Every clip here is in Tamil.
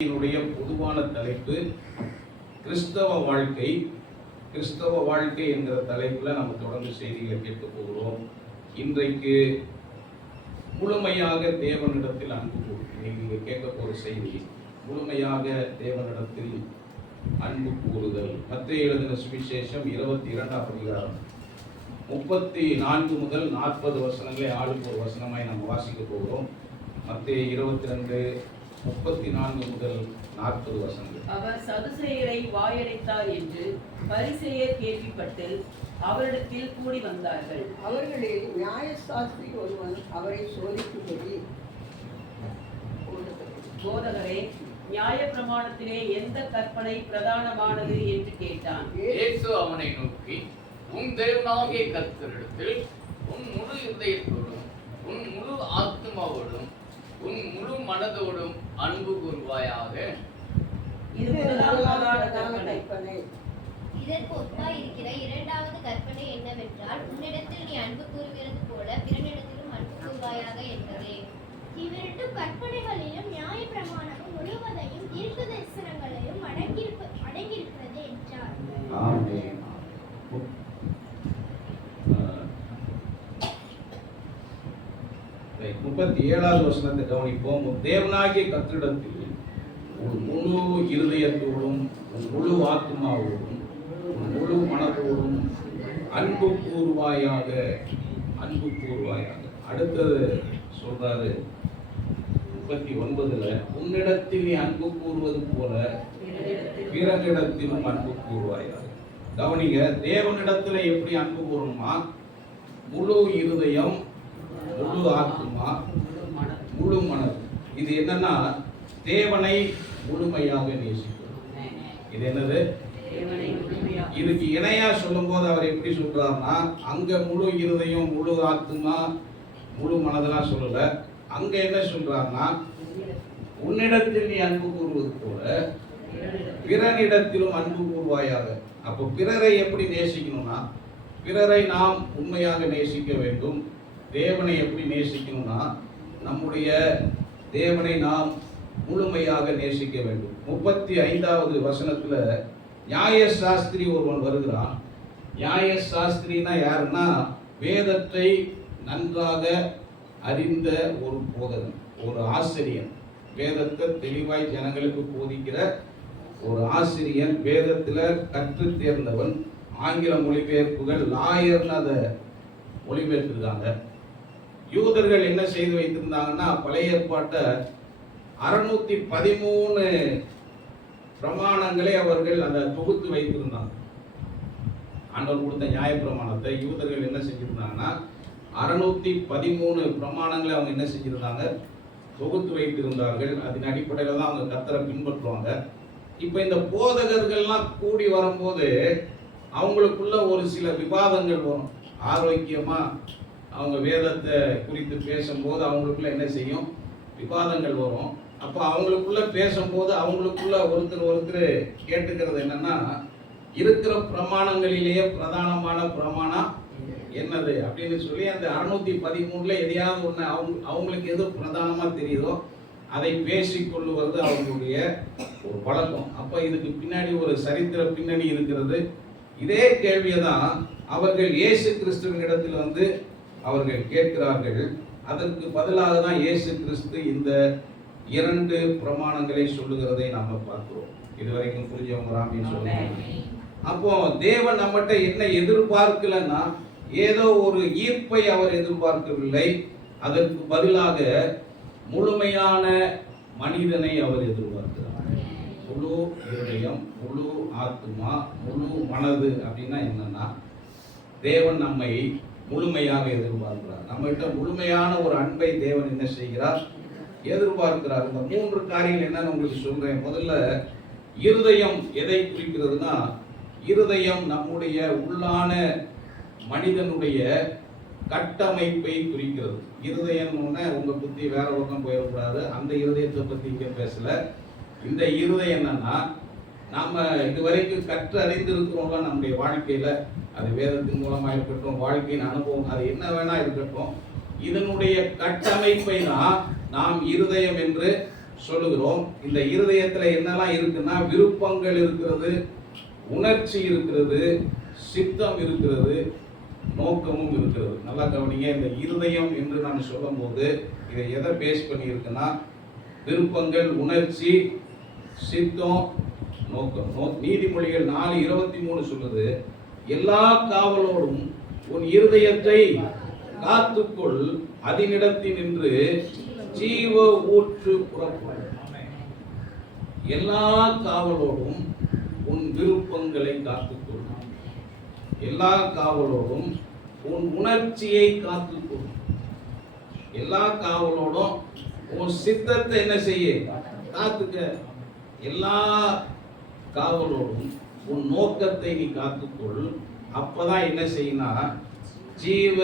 பொதுவான தலைப்பு கிறிஸ்தவ வாழ்க்கை. கிறிஸ்தவ வாழ்க்கை என்கிற தலைப்புல நம்ம தொடர்ந்து செய்திகளை கேட்க போகிறோம். இன்றைக்கு முழுமையாக தேவனிடத்தில் அன்பு கூறும். நீங்க கேட்க போற செய்தி முழுமையாக தேவனிடத்தில் அன்பு கூறுதல். மத்தேயு எழுதின சுவிசேஷம் 22ஆம் அதிகாரம் 34 முதல் 40 வசனங்களை ஆளுக்கு ஒரு வசனமாய் நம்ம வாசிக்க போகிறோம். மத்தேயு 22:34 முதல் 40 வசனங்கள். அவர் சதுசேயரை வாயடைத்தார் என்று பரிசேயர் கேள்விப்பட்டு அவரிடத்தில் கூடி வந்தார்கள். அவர்களில் நியாயசாஸ்திரி ஒருவன் அவரை சோதிக்கும்படி, போதகரே, நியாய பிரமாணத்திலே எந்த கற்பனை பிரதானமானது என்று கேட்டான். இயேசு அவனை நோக்கி, உன் தேவனாகிய கர்த்தரிடத்தில் உன் முழு இதயத்தோடும் உன் முழு ஆத்மாவோடும் உன் முழு மனதோடும் அன்பு கூறுவாயாக. இது முதலாவதான கற்பனை. இதற்கு ஒப்பாய் இருக்கிற இரண்டாவது கற்பனை என்னவென்றால், உன்னிடத்தில் நீ அன்பு கூறுகிறது போல பிறனிடத்திலும் அன்பு கூறுவாயாக என்பதே. இவ்விரண்டு கற்பனைகளிலும் நியாய பிரமாணமும் முழுவதையும் தீர்க்க தரிசனங்களையும் அடங்கியிருக்கிறது என்றார். ஆமென். 37வது வசனத்தை கவனிப்போம். தேவனாகிய கர்த்தரிடத்தில் உன் முழு இருதயத்தோடும் உன் முழு ஆத்மாவோடும் உன் முழு மனதோடும் அன்பு கூறுவாயாக. அன்பு கூறுவாயாக. அடுத்தது சொல்றாரு 39ல, உன்னிடத்தில் நீ அன்பு கூறுவது போல பிறனிடத்திலும் அன்பு கூறுவாயாக. கவனிங்க, தேவனிடத்துல எப்படி அன்பு கூறணுமா? முழு இருதயம், முழு ஆத்மா, முழு மனது. இது என்னன்னா தேவனை முழுமையாக நேசிக்கணும். இது என்னது? இதுக்கு இணையா சொல்லும் போது அவர் எப்படி சொல்றாருன்னா, அங்க முழு இருதயம், முழு ஆத்மா, முழு மனதெல்லாம் சொல்லல. அங்க என்ன சொல்றாருன்னா, உன்னிடத்தில் நீ அன்பு கூறுவது போல பிறனிடத்திலும் அன்பு கூறுவாயாக. அப்போ பிறரை எப்படி நேசிக்கணும்னா, பிறரை நாம் உண்மையாக நேசிக்க வேண்டும். தேவனை எப்படி நேசிக்கணும்னா, நம்முடைய தேவனை நாம் முழுமையாக நேசிக்க வேண்டும். 35வது வசனத்துல நியாயசாஸ்திரி ஒருவன் வருகிறான். நியாயசாஸ்திரினா யாருன்னா, வேதத்தை நன்றாக அறிந்த ஒரு போதகன், ஒரு ஆசிரியன். வேதத்தை தெளிவாய் ஜனங்களுக்கு போதிக்கிற ஒரு ஆசிரியன், வேதத்துல கற்று தேர்ந்தவன். ஆங்கில மொழிபெயர்ப்புகள் லாயர்னு அதை மொழிபெயர்த்திருக்காங்க. யூதர்கள் என்ன செய்து வைத்திருந்தாங்கன்னா, பழைய ஏற்பாட்டை 613 பிரமாணங்களை அவர்கள் அதை தொகுத்து வைத்திருந்தாங்க. ஆண்டவர் கொடுத்த நியாய பிரமாணத்தை யூதர்கள் என்ன செஞ்சிருந்தாங்கன்னா, 613 பிரமாணங்களை அவங்க என்ன செஞ்சிருந்தாங்க, தொகுத்து வைத்திருந்தார்கள். அதன் அடிப்படையில் தான் அவங்க கர்த்தரை பின்பற்றுவாங்க. இப்போ இந்த போதகர்கள்லாம் கூடி வரும்போது அவங்களுக்குள்ள ஒரு சில விவாதங்கள் வரும். ஆரோக்கியமா அவங்க வேதத்தை குறித்து பேசும்போது அவங்களுக்குள்ள என்ன செய்யும், விவாதங்கள் வரும். அப்போ அவங்களுக்குள்ள பேசும்போது அவங்களுக்குள்ள ஒருத்தர் கேட்டுக்கிறது என்னன்னா, இருக்கிற பிரமாணங்களிலேயே பிரதானமான பிரமாணம் என்னது அப்படின்னு சொல்லி அந்த 613ல எதையாவது ஒன்று அவங்களுக்கு எது பிரதானமா தெரியுதோ அதை பேசிக்கொள்ளுவது அவங்களுடைய ஒரு பழக்கம். அப்ப இதுக்கு பின்னாடி ஒரு சரித்திர பின்னணி இருக்கிறது. இதே கேள்வியை தான் அவர்கள் இயேசு கிறிஸ்துவின் இடத்தில் வந்து அவர்கள் கேட்கிறார்கள். அதற்கு பதிலாக தான் இயேசு கிறிஸ்து இந்த 2 பிரமாணங்களை சொல்லுகிறதை நாம பார்க்கிறோம். இதுவரைக்கும் புரிஞ்சவங்க ராமின்னு சொல்லுவாங்க. அப்போ தேவன் நம்மகிட்ட என்ன எதிர்பார்க்கலன்னா, ஏதோ ஒரு ஈர்ப்பை அவர் எதிர்பார்க்கவில்லை. அதற்கு பதிலாக முழுமையான மனிதனை அவர் எதிர்பார்க்கிறார். முழு இதயம், முழு ஆத்மா, முழு மனது அப்படின்னா என்னன்னா, தேவன் நம்மை முழுமையாக எதிர்பார்க்கிறார். நம்மகிட்ட முழுமையான ஒரு அன்பை தேவன் என்ன செய்கிறார், எதிர்பார்க்கிறார். இந்த 3 காரியங்கள் என்னன்னு உங்களுக்கு சொல்றேன். முதல்ல, இருதயம் எதை குறிக்கிறதுனா, இருதயம் நம்முடைய உள்ளான மனிதனுடைய கட்டமைப்பை குறிக்கிறது. இருதயம் உங்க புத்தி வேற பக்கம் போயிடக்கூடாது. அந்த இருதயத்தை பத்தி இங்க பேசல. இந்த இருதயம் என்னன்னா, நாம இதுவரைக்கும் கற்று அறிந்திருக்கிறோம்ல நம்முடைய வாழ்க்கையில, அது வேதத்தின் மூலமா இருக்கட்டும், வாழ்க்கையின் அனுபவம், அது என்ன வேணா இருக்கட்டும், இதனுடைய கட்டமைப்பை தான் நாம் இருதயம் என்று சொல்லுகிறோம். இந்த இருதயத்துல என்னெல்லாம் இருக்குன்னா, விருப்பங்கள் இருக்கிறது, உணர்ச்சி இருக்கிறது, சித்தம் இருக்கிறது, நோக்கமும் இருக்கிறது. நல்லா கவனிங்க. இந்த இருதயம் என்று நான் சொல்லும் போது இதை எதை பேஸ் பண்ணி இருக்குன்னா, விருப்பங்கள், உணர்ச்சி, சித்தம், நோக்கம். நீதிமொழிகள் 4:23 சொல்லுது, எல்லா காவலோடும் உன் இருதயத்தை காத்துக்கொள், அதனிடத்தினின்று ஜீவ ஊற்று புறப்படும். எல்லா காவலோடும் உன் விருப்பங்களை காத்துக்கொள், எல்லா காவலோடும் உன் உணர்ச்சியை காத்துக்கொள், எல்லா காவலோடும் உன் சித்தத்தை என்ன செய்ய காத்துக்க, எல்லா காவலோடும் உன் நோக்கத்தை நீ காத்துக்கொள். அப்பதான் என்ன செய்யணும், ஜீவ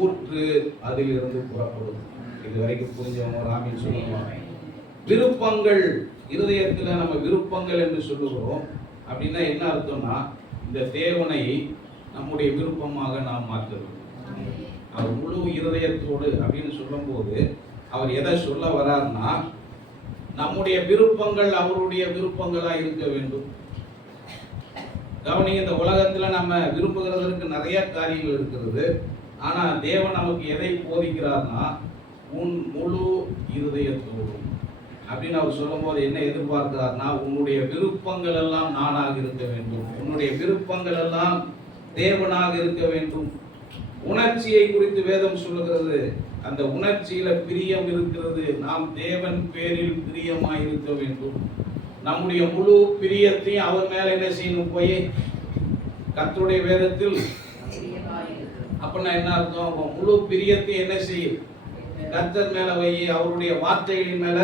ஊற்று அதிலிருந்து புறப்படும். இது வரைக்கும் புரிஞ்சவங்க ராமின்னு சொல்லுவாங்க. விருப்பங்கள், இருதயத்துல நம்ம விருப்பங்கள் என்று சொல்லுகிறோம். அப்படின்னா என்ன அர்த்தம்னா, இந்த தேவனை நம்முடைய விருப்பமாக நாம் மாற்றுவோம். அவர் முழு இருதயத்தோடு அப்படின்னு சொல்லும் போது அவர் எதை சொல்ல வர்றாருன்னா, நம்முடைய விருப்பங்கள் அவருடைய விருப்பங்களா இருக்க வேண்டும். கவனிங்க, இந்த உலகத்துல நம்ம விரும்புகிறதற்கு நிறைய காரியங்கள் இருக்கிறது. ஆனா தேவன் நமக்கு எதை போதிக்கிறார்னா, உன் முழு இருதயத்தோடும் அப்படின்னு அவர் சொல்லும் போது என்ன எதிர்பார்க்கிறார்னா, உன்னுடைய விருப்பங்கள் எல்லாம் நானாக இருக்க வேண்டும், உன்னுடைய விருப்பங்கள் எல்லாம் தேவனாக இருக்க வேண்டும். உணர்ச்சியை குறித்து வேதம் சொல்லுகிறது, அந்த உணர்ச்சியில பிரியம் இருக்கிறது. நாம் தேவன் பேரில் பிரியமாய் இருக்க வேண்டும். நம்முடைய முழு பிரியத்தையும் அவர் மேல என்ன செய்யணும், போய் கர்த்தருடைய வேதத்தில். அப்படின்னா என்ன அர்த்தம், முழு பிரியத்தையும் என்ன செய்யும், கர்த்தர் மேல வை, அவருடைய வார்த்தைகளின் மேல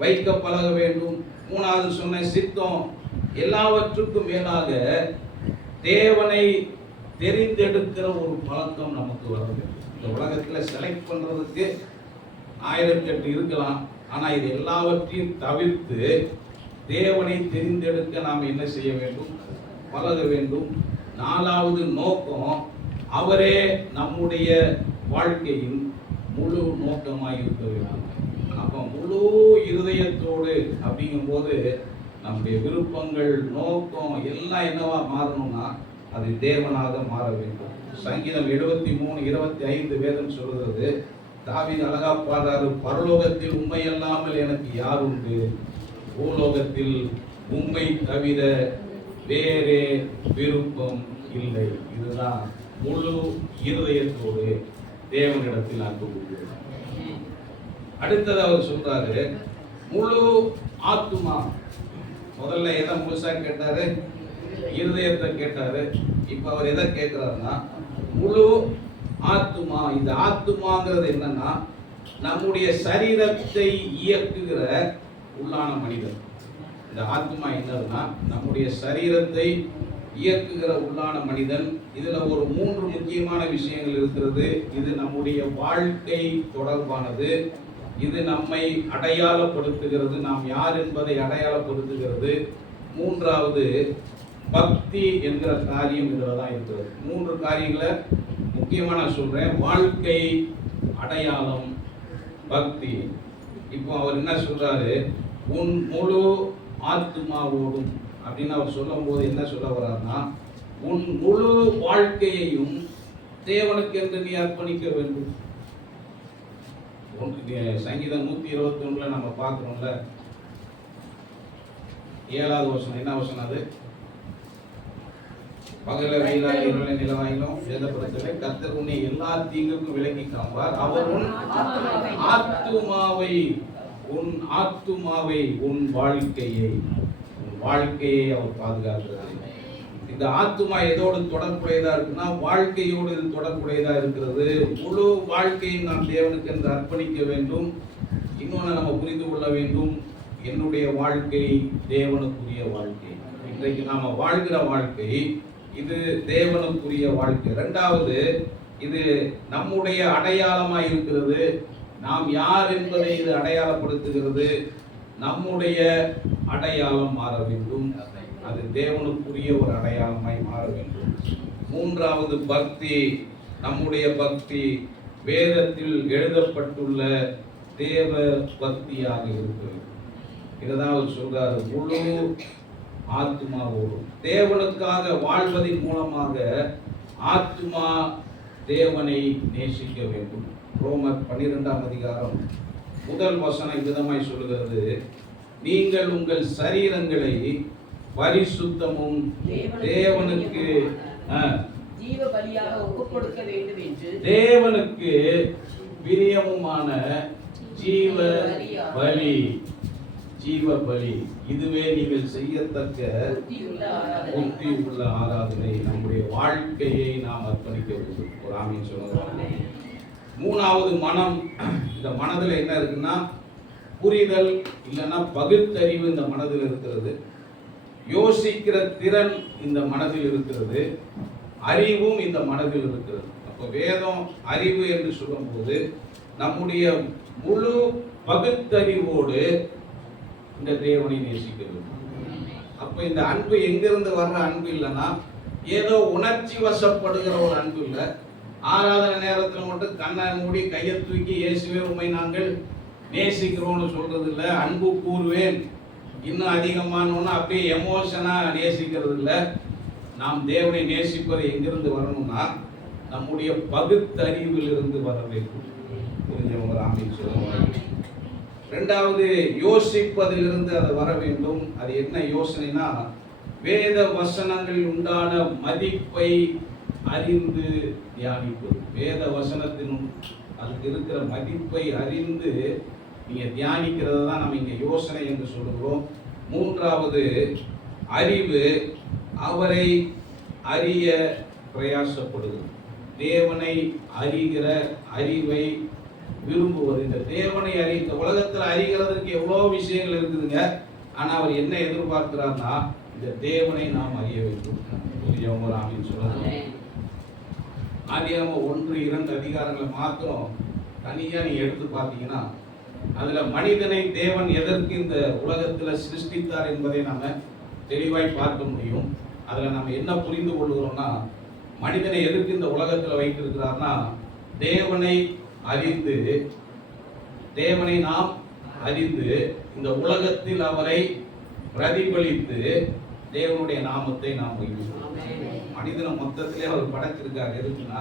வைக்க பழக வேண்டும். மூணாவது சொன்ன சித்தம், எல்லாவற்றுக்கும் மேலாக தேவனை தெரிந்தெடுக்கிற ஒரு பழக்கம் நமக்கு வர வேண்டும். இந்த உலகத்துல செலக்ட் பண்றதுக்கு 1008 இருக்கலாம். ஆனா இது எல்லாவற்றையும் தவிர்த்து தேவனை தெரிந்தெடுக்க நாம் என்ன செய்ய வேண்டும், பழக வேண்டும். நாலாவது நோக்கம், அவரே நம்முடைய வாழ்க்கையின் முழு நோக்கமாய் இருக்க வேண்டும். அப்ப முழு இருதயத்தோடு அப்படிங்கும் போது நம்முடைய விருப்பங்கள், நோக்கம் எல்லாம் என்னவா மாறணும்னா அது தேவனாக மாற வேண்டும். சங்கீதம் 73:25 வேதம் சொல்கிறது, தாவீது அழகா பாடுறாரு, பரலோகத்தில் உண்மை அல்லாமல் எனக்கு யார் உண்டு, பூலோகத்தில் உண்மை தவிர வேறே விருப்பம் இல்லை. இதுதான் முழு இருதயத்தோடு தேவனிடத்தில் அன்பு கொள்வது. அடுத்தது அவர் சொல்றாரு, முழு ஆத்துமா. முதல்ல எதை முழுசா கேட்டாரு, இருதயத்தை கேட்டாரு. இப்ப அவர் எதை கேட்கிறாருன்னா, முழு ஆத்துமா. இந்த ஆத்துமாங்கிறது என்னன்னா, நம்முடைய சரீரத்தை இயக்குகிற உள்ளான மனிதன். இந்த ஆத்மா என்னதுன்னா, நம்முடைய சரீரத்தை இயக்குகிற உள்ளான மனிதன். இதுல ஒரு 3 முக்கியமான விஷயங்கள் இருக்கிறது. இது நம்முடைய வாழ்க்கை தொடர்பானது. இது நம்மை அடையாளப்படுத்துகிறது, நாம் யார் என்பதை அடையாளப்படுத்துகிறது. மூன்றாவது பக்தி என்கிற காரியம் இதுல தான் இருக்கிறது. 3 காரியங்களை முக்கியமா நான் சொல்றேன், வாழ்க்கை, அடையாளம், பக்தி. இப்போ அவர் என்ன சொல்றாரு, உன் முழு ஆத்துமாவோடும் அப்படின்னு அவர் சொல்லும் போது என்ன சொல்ல வர்றாருன்னா, உன் முழு வாழ்க்கையையும் தேவனுக்கு என்று நீ அர்ப்பணிக்க வேண்டும். சங்கீதம் 121 நம்ம பார்க்கிறோம்ல, 7வது வசனம். என்ன வசனம் அது? பகல வெயிலாய் இருளை நிலவாயிலும் வேதப்படுத்தலை, கர்த்தர் உன்னை எல்லா தீங்குக்கும் விலக்கி காப்பார். அவர் உன் ஆத்துமாவை உன் வாழ்க்கையை அவர் பாதுகாக்கிறார். இந்த ஆத்துமா எதோடு தொடர்புடையதா இருக்குன்னா, வாழ்க்கையோடு இது தொடர்புடையதா இருக்கிறது. முழு வாழ்க்கையை நாம் தேவனுக்கு என்று அர்ப்பணிக்க வேண்டும். இன்னொன்று நம்ம புரிந்து கொள்ள வேண்டும், என்னுடைய வாழ்க்கை தேவனுக்குரிய வாழ்க்கை. இன்றைக்கு நாம வாழ்கிற வாழ்க்கை இது தேவனுக்குரிய வாழ்க்கை. 2வது, இது நம்முடைய அடையாளமாக இருக்கிறது. நாம் யார் என்பதை இது அடையாளப்படுத்துகிறது. நம்முடைய அடையாளம் மாற வேண்டும், அது தேவனுக்குரிய ஒரு அடையாளமாய் மாற வேண்டும். 3வது பக்தி. நம்முடைய பக்தி வேதத்தில் எழுதப்பட்டுள்ள தேவ பக்தியாக இருக்கிறது. இதுதான் அவர் சொல்றாரு, முழு ஆத்மாவோடும். தேவனுக்காக வாழ்வதன் மூலமாக ஆத்மா தேவனை நேசிக்க வேண்டும். ரோமர் 12ஆம் அதிகாரம் 1 வசனம் விதமாய் சொல்லுகிறது, நீங்கள் உங்கள் சரீரங்களை பரிசுத்தமும் தேவனுக்கு ஜீவ பலியாக ஒப்புக் கொடுக்க வேண்டும் என்று தேவனுக்கு பிரியமுமான ஜீவ பலி, ஜீவ பலி, இதுவே நீங்கள் செய்யத்தக்க புத்தி உள்ள ஆராதனை. நம்முடைய வாழ்க்கையை நாம் அர்ப்பணிக்க வேண்டும். ஒரு ஆமீன் சொல்லுவாங்க. மூணாவது மனம். இந்த மனதில் என்ன இருக்குன்னா, புரிதல் இல்லைன்னா பகுத்தறிவு இந்த மனதில் இருக்கிறது. யோசிக்கிற திறன் இந்த மனதில் இருக்கிறது. அறிவும் இந்த மனதில் இருக்கிறது. அப்போ வேதம் அறிவு என்று சொல்லும்போது நம்முடைய முழு பகுத்தறிவோடு இந்த தேவனை நேசிக்க வேண்டும். அப்ப இந்த அன்பு எங்கிருந்து வர்ற அன்பு இல்லைன்னா ஏதோ உணர்ச்சி வசப்படுகிற ஒரு அன்பு இல்லை. ஆராதனை நேரத்தில் மட்டும் கண்ணை மூடி கையை தூக்கி இயேசுவே உண்மை நாங்கள் நேசிக்கிறோம்னு சொல்றது இல்லை. அன்பு கூறுவேன் இன்னும் அதிகமானோன்னு அப்படியே எமோஷனா நேசிக்கிறது இல்லை. நாம் தேவனை நேசிப்பது எங்கிருந்து வரணும்னா நம்முடைய பகுத்தறிவில் இருந்து வர வேண்டும். புரிஞ்சவங்க ஆமீன் சொல்லுவாங்க. ரெண்டாவது, யோசிப்பதிலிருந்து அது வர வேண்டும். அது என்ன யோசனைனா, வேத வசனங்களில் உண்டான மதிப்பை அறிந்து தியானிப்பது. வேத வசனத்தினும் அதுக்கு இருக்கிற மதிப்பை அறிந்து நீங்க தியானிக்கிறது தான் நம்ம இங்க யோசனை என்று சொல்லுகிறோம். மூன்றாவது, அறிவு, அவரை அறிய பிரயாசப்படுகிறது. தேவனை அறிகிற அறிவை விரும்புவது. இந்த தேவனை இந்த உலகத்தில் அறிகிறதுக்கு எவ்வளோ விஷயங்கள் இருக்குதுங்க. ஆனா அவர் என்ன எதிர்பார்க்கிறார்னா, இந்த தேவனை நாம் அறிய வேண்டும். ஆமீன் சொல்லுங்க. ஆதியாகமம் 1-2 அதிகாரங்களை மாத்திரம் தனியா நீ எடுத்து பார்த்தீங்கன்னா அதுல மனிதனை தேவன் எதற்கு இந்த உலகத்துல சிருஷ்டித்தார் என்பதை நாம தெளிவாய் பார்க்க முடியும். அதுல நம்ம என்ன புரிந்து கொள்கிறோம்னா, மனிதனை எதற்கு இந்த உலகத்துல வைத்திருக்கிறார்னா, தேவனை அறிந்து, தேவனை நாம் அறிந்து இந்த உலகத்தில் அவரை பிரதிபலித்து தேவனுடைய நாமத்தை நாம் வைக்கிறோம். மனிதனை மொத்தத்திலே அவர் படைத்திருக்கார். எதுக்குன்னா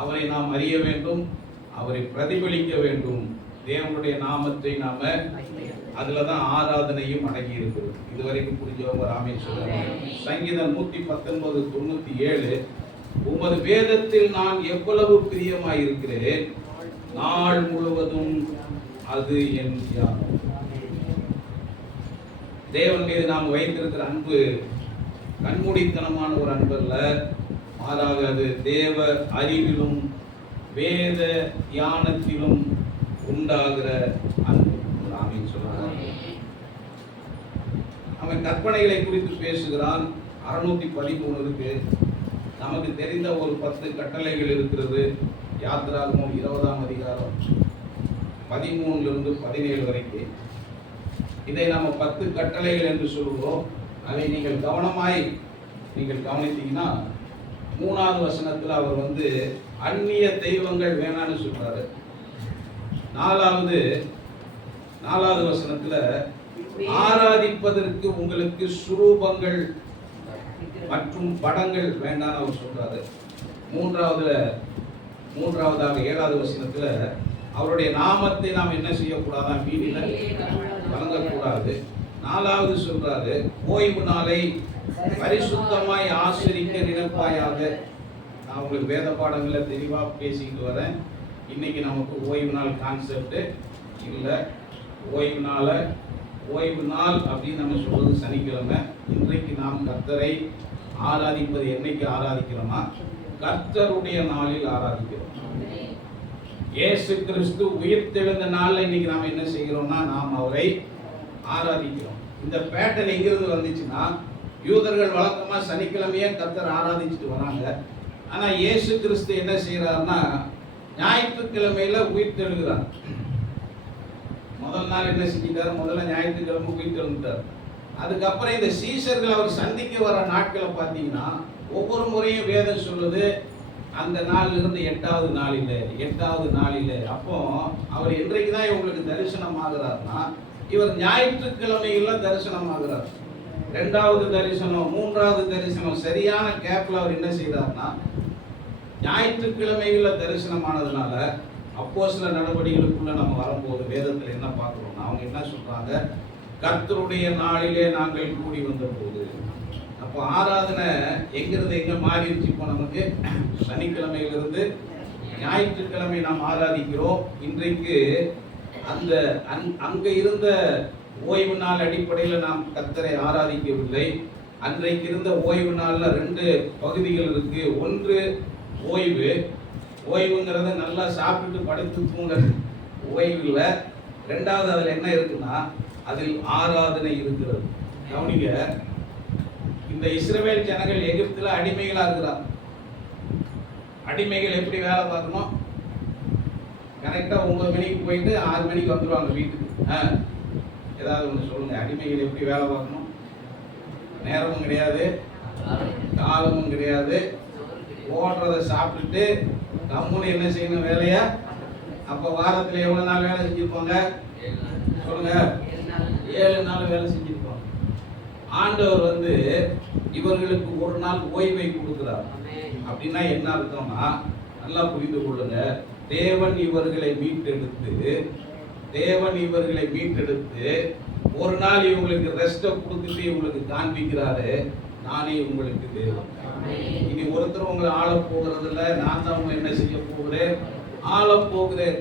அவரை நாம் அறிய வேண்டும், அவரை பிரதிபலிக்க வேண்டும், தேவனுடைய நாமத்தை நாம, அதுலதான் ஆராதனையும் அடங்கி இருக்கிறது. இதுவரைக்கும் புரிஞ்சவங்க ராமேன் சொல்றாங்க. சங்கீதம் 119:97, உமது வேதத்தில் நான் எவ்வளவு பிரியமாய் இருக்கிறேன், நாள் முழுவதும் அது என் தியானம். தேவன் மீது நாம் வைத்திருக்கிற அன்பு கண்மூடித்தனமான ஒரு அன்பு அல்ல, மாறாக அது தேவ அறிவிலும் வேத தியானத்திலும் உண்டாகிற அன்பு. ஆமீன் சொல்றாங்க. அவன் கற்பனைகளை குறித்து பேசுகிறான். 613 இருக்கு. நமக்கு தெரிந்த ஒரு 10 கட்டளைகள் இருக்கிறது. யாத்திராகமம் 20ஆம் அதிகாரம் 13 17 வரைக்கும். இதை நாம 10 கட்டளைகள் என்று சொல்கிறோம். அதை நீங்கள் கவனமாய் கவனித்தீங்கன்னா 3வது வசனத்துல அவர் அந்நிய தெய்வங்கள் வேணான்னு சொல்றாரு. 4வது வசனத்துல ஆராதிப்பதற்கு உங்களுக்கு சுரூபங்கள் மற்றும் படங்கள் வேண்டான்னு அவர் சொல்றாரு. 3வது 7வது வசனத்துல அவருடைய நாமத்தை நாம் என்ன செய்யக்கூடாதான், வீதியில வழங்கக்கூடாது. 4வது சொல்றாரு, ஓய்வு நாளை பரிசுத்தமாய் ஆசரிக்க நினைப்பாயாக. நான் உங்களுக்கு வேத பாடங்களை தெளிவா பேசிக்கிட்டு வரேன். இன்னைக்கு நமக்கு ஓய்வு நாள் கான்செப்ட் இல்லை. ஓய்வு நாள் அப்படின்னு நம்ம சொல்றது சனிக்கிழமை. இன்றைக்கு நாம் கர்த்தரை ஆராதிப்பது என்னைக்கு ஆராதிக்கிறோமா, கர்த்தருடைய நாளில் ஆராதிக்கிறோம். இயேசு கிறிஸ்து உயிர்த்தெழுந்த நாள்ல இன்னைக்கு நாம் என்ன செய்கிறோம்னா, நாம் அவரை ஆராதிக்கிறோம். இந்த பேட்டர்ன் எங்கிருந்து வந்துச்சுன்னா, யூதர்கள் வழக்கமா சனிக்கிழமையே கர்த்தர் ஆராதிச்சுட்டு வராங்க. ஆனா இயேசு கிறிஸ்து என்ன செய்யறாருன்னா, ஞாயிற்றுக்கிழமையில உயிர்த்தெழுகிறார். முதல் நாள் என்ன செஞ்சிட்டாரு, முதல்ல ஞாயிற்றுக்கிழமை உயிர்த்தெழுந்தார். அதுக்கப்புறம் இந்த சீஷர்கள் அவர் சந்திக்க வர நாட்களை பார்த்தீங்கன்னா, ஒவ்வொரு முறையும் வேதம் சொல்லுது, அந்த நாள்ல இருந்து 8வது நாளில் அப்போ அவர் என்றைக்கு தான் இவங்களுக்கு தரிசனம் ஆகிறார்னா, இவர் ஞாயிற்றுக்கிழமையில தரிசனம் ஆகிறார். 2வது தரிசனம், 3வது தரிசனம் சரியான கேப்ல அவர் என்ன செய்தார்னா, ஞாயிற்றுக்கிழமையில தரிசனமானதுனால அப்போஸ்தல நடவடிக்கைகளுக்குள்ள நம்ம வரும்போது வேதத்தில் என்ன பார்க்கிறோம்னா, அவங்க என்ன சொல்றாங்க, கர்த்தருடைய நாளிலே நாங்கள் கூடி வந்த போது. அப்போ ஆராதனை எங்கிருந்து எங்க மாறிடுச்சு? இப்போ நமக்கு சனிக்கிழமையிலிருந்து ஞாயிற்றுக்கிழமை நாம் ஆராதிக்கிறோம். இன்றைக்கு அந்த அங்க இருந்த ஓய்வு நாள் அடிப்படையில் நாம் கர்த்தரை ஆராதிக்கவில்லை. அன்றைக்கு இருந்த ஓய்வு நாள்ல 2 பகுதிகள் இருக்கு. ஒன்று ஓய்வுங்கிறத நல்லா சாப்பிட்டு படுத்து தூங்குறது ஓய்வு இல்லை. 2வது அதில் என்ன இருக்குன்னா, அதில் ஆராதனை இருக்கிறது. கவனிங்க, இந்த இஸ்ரவேல் ஜனங்கள் எகிப்துல அடிமைகளா இருக்கிறார். அடிமைகள் எப்படி வேலை பார்க்கணும்? கரெக்டா 9 மணிக்கு போயிட்டு 6 மணிக்கு வந்துடுவாங்க வீட்டுக்கு. ஏதாவது ஒன்று சொல்லுங்க, அடிமைகள் எப்படி வேலை பார்க்கணும்? நேரமும் கிடையாது, காலமும் கிடையாது, ஓடுறதை சாப்பிட்டுட்டு கம்முன்னு என்ன செய்யணும் வேலையா? அப்ப வாரத்துல எவ்வளவு நாள் வேலை செஞ்சிருப்பாங்க சொல்லுங்க? 7 நாள் வேலை செஞ்சிருப்பாங்க. ஆண்டவர் இவர்களுக்கு ஒரு நாள் ஓய்வை கொடுக்கிறார். அப்படின்னா என்ன அர்த்தம்னா, நல்லா புரிந்து கொள்ளுங்க, தேவன் இவர்களை மீட்டெடுத்து ஒரு நாள் இவங்களுக்கு ரெஸ்ட்டை கொடுத்துட்டு இவங்களுக்கு காண்பிக்கிறாரு, நானே உங்களுக்கு தேவன். இனி ஒருத்தர் உங்களை ஆள போகிறது இல்லை, நான் தான் உங்க என்ன செய்ய போகிறேன்? ஆள போகிறேன்.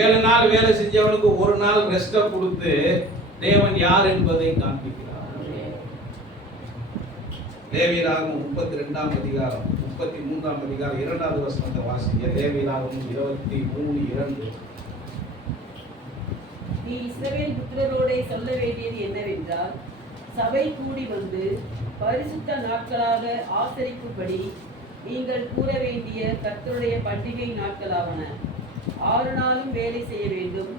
7 நாள் வேலை செஞ்சவனுக்கு ஒரு நாள் ரெஸ்ட்டை கொடுத்து தேவன் யார் என்பதை காண்பிக்கிறார். லேவியராகமம் 32ஆம் அதிகாரம் 33ஆம் அதிகாரம் 2வது வசனத்தை வாசிங்க. லேவியராகமம் 23:2. நீ இஸ்ரவேல் புத்திரரோடே சொல்ல வேண்டியது என்னவென்றால், சபை கூடி வந்து பரிசுத்த நாட்களாக ஆசரிக்கும்படி நீங்கள் கூற வேண்டிய கர்த்தருடைய பண்டிகை நாட்களாவன. 6 நாளும் வேலை செய்ய வேண்டும்.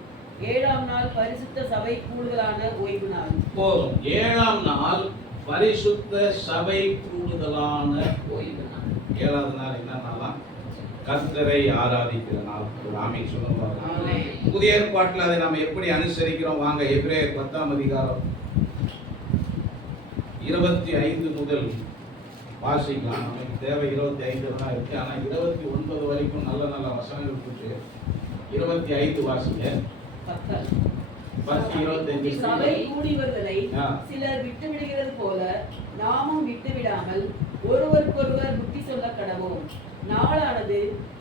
7ஆம் நாள் பரிசுத்த சபை கூடுதலான ஓய்வு நாள். போதும். 7ஆம் நாள் பரிசுத்த சபை கூடுதலான ஓய்வு நாள். 7வது நாள் என்னன்னா, கர்த்தரை ஆராதிக்கிற நாள். ஆமென் சொல்லுங்க. புதிய ஏற்பாட்டில் அதை நாம் எப்படி அனுசரிக்கிறோம்? வாங்க, எபிரேயர் 10ஆம் அதிகாரம் 25 முதல் வாசிக்கலாம். நமக்கு தேவை 25 தான் இருக்கு, ஆனா 29 வரைக்கும் நல்ல நல்ல வசனங்கள் இருக்கு. 25 வாசிங்க. 10:25. சபை கூடி வருதலை சிலர் விட்டு விடுகிறது போல நாமும் விட்டு விடாமல் ஒருவருக்கொருவர் புத்தி சொல்ல கடவோம். நாளானது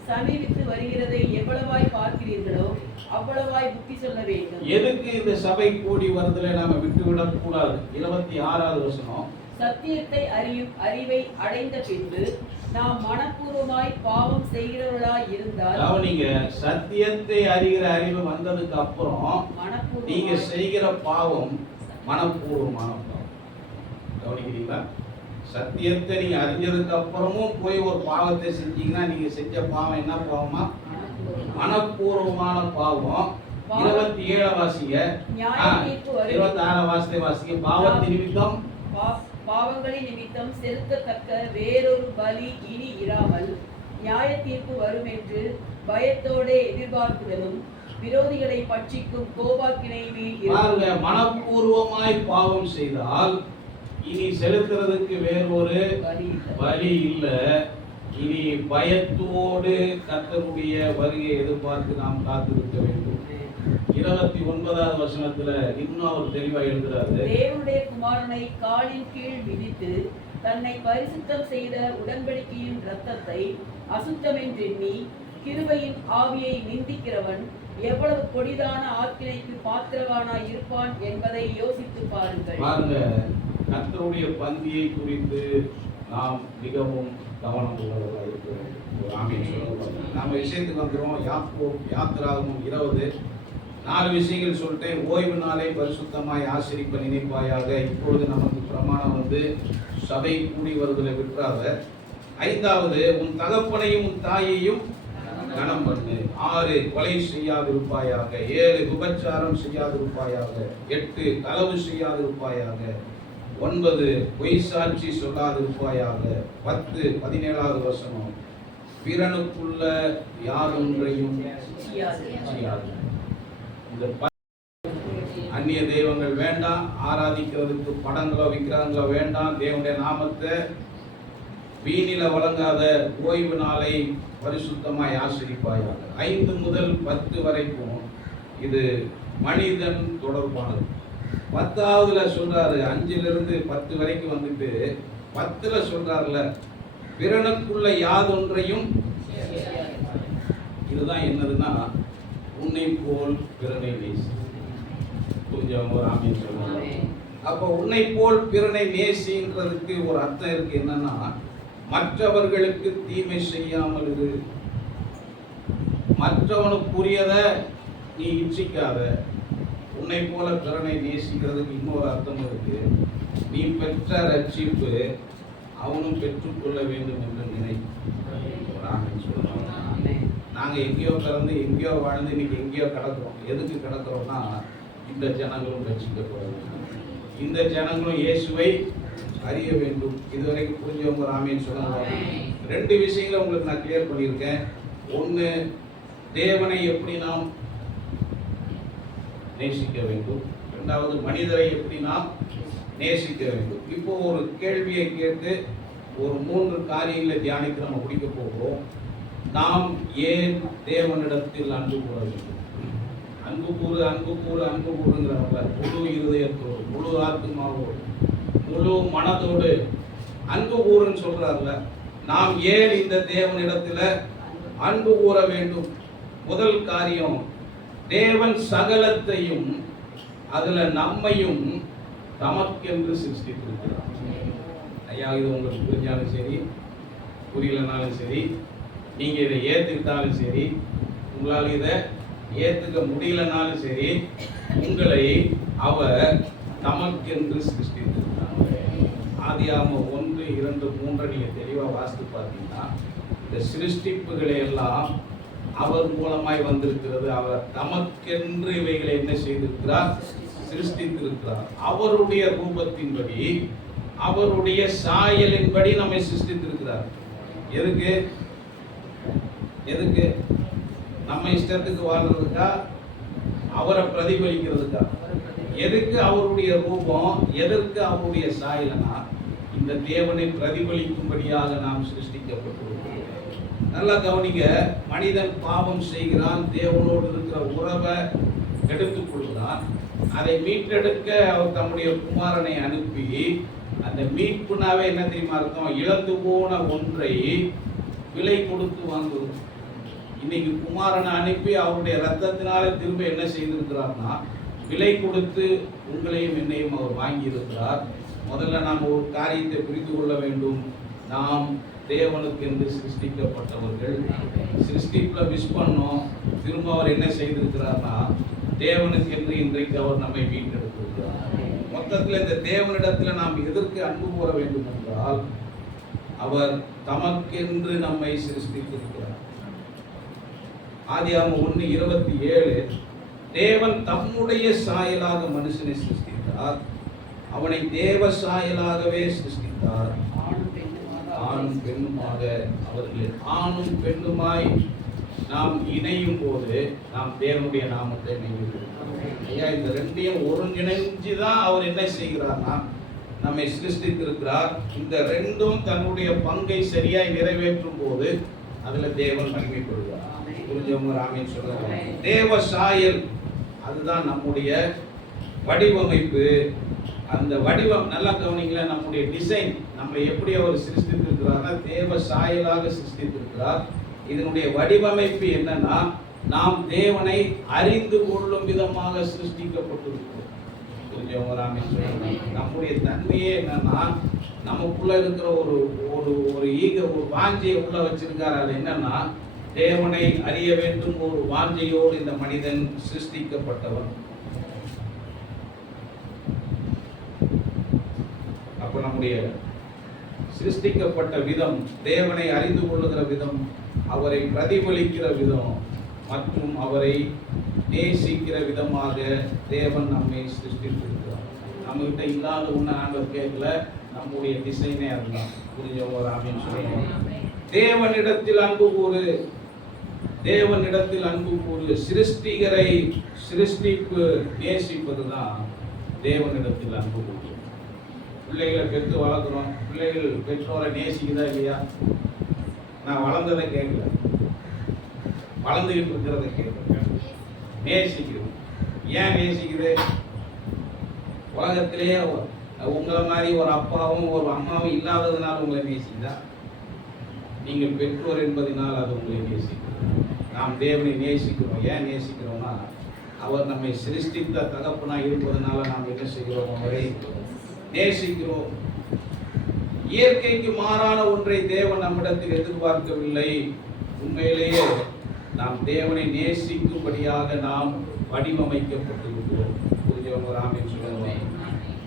சமீபித்து வருகிறதை எவ்வளவாய் பார்க்கிறீர்களோ அவ்வளவாய் புத்தி சொல்ல வேண்டும். எதுக்கு இந்த சபை கூடி வருதலை நாம விட்டு விடக் கூடாது? 26வது வசனம். சத்தியத்தை அறிவை அடைந்த பின்பு நாம் மனப்பூர்வமாய் பாவம் செய்கிறவர்களாய் இருந்தால், நீங்க சத்தியத்தை அறிகிற அறிவு வந்ததுக்கு அப்புறம் நீங்க செய்கிற பாவம் மனப்பூர்வமான பாவம். கவனிக்கிறீங்களா? சத்தியத்தை நீங்க அறிஞ்சதுக்கு அப்புறமும் போய் ஒரு பாவத்தை செஞ்சீங்கன்னா நீங்க செஞ்ச பாவம் என்ன பாவமா? மனப்பூர்வமான பாவம். 27 வாசிங்க. 26 வாசத்தை வாசிங்க. பாவத்தின் நிமித்தம் பாவங்களின் நிமித்தம் செலுத்தத்தக்க வேறொரு பலி இனி இராமல் நியாய தீர்ப்பு வரும் என்று பயத்தோடு எதிர்பார்க்குதலும் விரோதிகளை பட்சிக்கும் கோபாக்கினையுமே. மனப்பூர்வமாய் பாவம் செய்தால் இனி செலுத்துறதுக்கு வேறொரு பலி இல்ல. இனி பயத்தோடு கர்த்தருடைய வருகையை எதிர்பார்த்து நாம் காத்திருக்க வேண்டும். 29வது வசனத்துல இன்னும் அவர் தெளிவா எழுதுறாரு, தேவனுடைய குமாரனை காலின் கீழ் மிதித்து தன்னை பரிசுத்தம் செய்த உடன்படிக்கையின் இரத்தத்தை அசுத்தமென்றெண்ணி கிருபையின் ஆவியை நிந்திக்கிறவன் எவ்வளவு கொடிதான ஆக்கினைக்கு பாத்திரவானாய் இருப்பான் என்பதை யோசித்து பாருங்கள். பாருங்க, கர்த்தருடைய பந்தியை குறித்து நாம் மிகவும் கவனம் உள்ளவர்களாக இருக்க வேண்டும். ஆமென் சொல்லுங்க. நம்ம விஷயத்துக்கு வந்துடும். யாத்திராகமம் 20 4 விஷயங்கள் சொல்லிட்டேன். ஓய்வு நாளை பரிசுத்தமாய் ஆசரிப்ப நினைப்பாயாக. இப்பொழுது நமக்கு பிரமாணம் சபை கூடி வருதலை விட்டுறாத. 5வது, உன் தகப்பனையும் உன் தாயையும் கனம் பண்ணு. 6 கொலை செய்யாதிருப்பாயாக. 7 விபச்சாரம் செய்யாதிருப்பாயாக. 8 களவு செய்யாதிருப்பாயாக. 9 பொய் சாட்சி சொல்லாதிருப்பாயாக. 10 17வது வசனம், பிறனுக்குள்ள யாதொன்றையும் செய்யாது. செய்யாது. இந்த அந்நிய தெய்வங்கள் வேண்டாம், ஆராதிக்கிறதுக்கு படங்களோ விக்கிரகங்களோ வேண்டாம், தேவனுடைய நாமத்தை வீணில வழங்காத ஓய்வு நாளை பரிசுத்தமாய் ஆசிரிப்பாயாக. 5 முதல் 10 வரைக்கும் இது மனிதன் தொடர்பானது. 10ஆவதுல சொல்றாரு, 5லிருந்து 10 வரைக்கும் வந்துட்டு 10ல சொல்றாருல பிறனுக்குள்ள யாதொன்றையும். இதுதான் என்னதுன்னா உன்னை போல் பிறனை நேசி. புரிஞ்சவங்க ஒரு ஆமீன் சொல்லுவாங்க. அப்போ உன்னை போல் பிறனை நேசின்றதுக்கு ஒரு அர்த்தம் இருக்கு. என்னன்னா மற்றவர்களுக்கு தீமை செய்யாமல் இரு, மற்றவனுக்குரியத நீ இச்சிக்காத. உன்னை போல பிறனை நேசிக்கிறதுக்கு இன்னொரு அர்த்தம் இருக்கு. நீ பெற்ற ரட்சிப்பு அவனும் பெற்றுக்கொள்ள வேண்டும் என்று நினை. நாங்க எங்கேயோ பிறந்து எங்கேயோ வாழ்ந்து இன்னைக்கு எங்கேயோ கிடக்கிறோம். எதுக்கு கிடக்கிறோம்னா இந்த ஜனங்களும் ரட்சிக்கப்பட வேண்டும், இந்த ஜனங்களும் இயேசுவை அறிய வேண்டும். இதுவரைக்கும் புரிஞ்சவங்க ராமேன்னு சொல்லுவாங்க. 2 விஷயங்களை உங்களுக்கு நான் கிளியர் பண்ணியிருக்கேன். ஒன்று, தேவனை எப்படி நாம் நேசிக்க வேண்டும். 2வது, மனிதரை எப்படி நாம் நேசிக்க வேண்டும். இப்போ ஒரு கேள்வியை கேட்டு ஒரு 3 காரியங்களை தியானித்து நம்ம முடிக்க போகிறோம். நாம் ஏன் தேவனிடத்தில் அன்பு கூற வேண்டும்? அன்பு கூறு அன்பு கூறு அன்பு கூறுங்கிறப்ப முழு இருதயத்தோடு, முழு ஆத்மாவோடு, முழு மனதோடு அன்பு கூறுன்னு சொல்றாருல. நாம் ஏன் இந்த தேவனிடத்துல அன்பு கூற வேண்டும்? முதல் காரியம், தேவன் சகலத்தையும் அதுல நம்மையும் தமக்கென்று சிருஷ்டித்திருக்கிறார். ஐயா, இது உங்களுக்கு புரிஞ்சாலும் சரி, புரியலனாலும் சரி, நீங்க இதை ஏத்துக்கிட்டாலும் சரி, உங்களால் இதை ஏத்துக்க முடியலனாலும் சரி, உங்களை அவர் தமக்கென்று சிருஷ்டித்திருக்கிறார். ஆதியாகமம் 1, 2, 3 நீங்க தெளிவா வாசித்து பார்த்தீங்கன்னா இந்த சிருஷ்டிப்புகளை எல்லாம் அவர் மூலமாய் வந்திருக்கிறது. அவர் தமக்கென்று இவைகளை என்ன செய்திருக்கிறார்? சிருஷ்டித்திருக்கிறார். அவருடைய ரூபத்தின்படி, அவருடைய சாயலின்படி நம்மை சிருஷ்டித்திருக்கிறார். எதுக்கு? எதுக்கு? நம்ம இஷ்டத்துக்கு வாழ்றதுக்கா? அவரை பிரதிபலிக்கிறதுக்கா? எதுக்கு அவருடைய ரூபம்? எதற்கு அவருடைய சாயலனா? இந்த தேவனை பிரதிபலிக்கும்படியாக நாம் சிருஷ்டிக்கப்பட்டிருக்கிறோம். நல்லா கவனிங்க. மனிதன் பாவம் செய்கிறான், தேவனோடு இருக்கிற உறவை எடுத்துக் கொள்கிறான். அதை மீட்டெடுக்க அவர் தம்முடைய குமாரனை அனுப்பி, அந்த மீட்புனாவே என்ன தெரியுமா அர்த்தம்? இழந்து போன ஒன்றை விலை கொடுத்து வாங்குவது. இன்னைக்கு குமாரனை அனுப்பி அவருடைய ரத்தத்தினால திரும்ப என்ன செய்திருக்கிறார்னா, விலை கொடுத்து உங்களையும் என்னையும் அவர் வாங்கி இருக்கிறார். முதல்ல நாம் ஒரு காரியத்தை புரிந்து கொள்ள வேண்டும். நாம் தேவனுக்கு என்று சிருஷ்டிக்கப்பட்டவர்கள். சிருஷ்டிப்புல மிஸ் பண்ணோம். திரும்ப அவர் என்ன செய்திருக்கிறார்னா, தேவனுக்கு என்று இன்றைக்கு அவர் நம்மை மீட்டெடுத்திருக்கிறார். மொத்தத்தில் இந்த தேவனிடத்தில் நாம் எதற்கு அன்பு கூற வேண்டும் என்றால், அவர் தமக்கென்று நம்மை சிருஷ்டித்திருக்கிறார். ஆதியாகமம் 1:27 தேவன் தம்முடைய சாயலாக மனுஷனை சிருஷ்டித்தார், அவனை தேவ சாயலாகவே சிருஷ்டித்தார். ஆணும் பெண்ணுமாக அவர்கள், ஆணும் பெண்ணுமாய் நாம் இணையும் போது நாம் தேவனுடைய நாமத்தை நினைவுகிறோம். ஐயா, இந்த 2ஐயும் ஒருங்கிணைஞ்சு தான் அவர் என்ன செய்கிறார்னா நம்மை சிருஷ்டித்திருக்கிறார். இந்த 2ம் தன்னுடைய பங்கை சரியாய் நிறைவேற்றும் போது அதுல தேவன் மகிமைப்படுகிறார். புரிஞ்சவங்க ராமேன்னு சொல்றாங்க. தேவ சாயல், அதுதான் நம்முடைய வடிவமைப்பு. அந்த வடிவம் நல்லா கவனிங்களா. நம்முடைய டிசைன், நம்ம எப்படி அவர் சிருஷ்டித்திருக்கிறார்னா தேவ சாயலாக சிருஷ்டித்திருக்கிறார். இதனுடைய வடிவமைப்பு என்னன்னா, நாம் தேவனை அறிந்து கொள்ளும் விதமாக சிருஷ்டிக்கப்பட்டிருக்கிறோம். புரிஞ்சவங்க ராமேன்னு சொல்றாங்க. நம்முடைய தன்மையே என்னன்னா, நமக்குள்ள இருக்கிற ஒரு ஒரு ஒரு ஈக ஒரு வாஞ்சையை உள்ள வச்சிருக்காரு. அது என்னன்னா, தேவனை அறிய வேண்டும் ஒரு வாஞ்சையோடு இந்த மனிதன் சிருஷ்டிக்கப்பட்டவன். அப்ப நம்முடைய சிருஷ்டிக்கப்பட்ட விதம், தேவனை அறிந்து கொள்ளுகிற விதம், அவரை பிரதிபலிக்கிற விதம் மற்றும் அவரை நேசிக்கிற விதமாக தேவன் நம்மை சிருஷ்டித்திருக்கிறார். நம்மகிட்ட இல்லாத ஒன்று ஆண்டவர் கேட்கல. நம்முடைய டிசைனே அதுதான். புரிஞ்சவங்க ராமேன்னு சொல்லுவாங்க. தேவனிடத்தில் அன்பு கூறு, தேவனிடத்தில் அன்பு கூறு. சிருஷ்டிகரை சிருஷ்டிப்பு நேசிப்பதுதான் தேவனிடத்தில் அன்பு கூறு. பிள்ளைகளை பெற்று வளர்க்குறோம், பிள்ளைகள் பெற்றோரை நேசிக்குதா இல்லையா? நான் வளர்ந்ததை கேட்கல, வளர்ந்துகிட்டு இருக்கிறத கேட்கிறேன். நேசிக்குது. ஏன் நேசிக்குது? உலகத்திலேயே உங்களை மாதிரி ஒரு அப்பாவும் ஒரு அம்மாவும் இல்லாததுனால உங்களை நேசிக்குதா? நீங்கள் பெற்றோர் என்பதனால் அது உங்களை நேசிக்கிறது. நாம் தேவனை நேசிக்கிறோம். ஏன் நேசிக்கிறோம்னா அவர் நம்மை சிருஷ்டித்த தகப்பனா இருப்பதனால நாம் என்ன செய்கிறோம்? அவரை நேசிக்கிறோம். இயற்கைக்கு மாறான ஒன்றை தேவன் நம்மிடத்தில் எதிர்பார்க்கவில்லை. உண்மையிலேயே நாம் தேவனை நேசிக்கும்படியாக நாம் வடிவமைக்கப்பட்டிருக்கிறோம். புரிஞ்சவங்க ஆமென் சொல்லுங்க.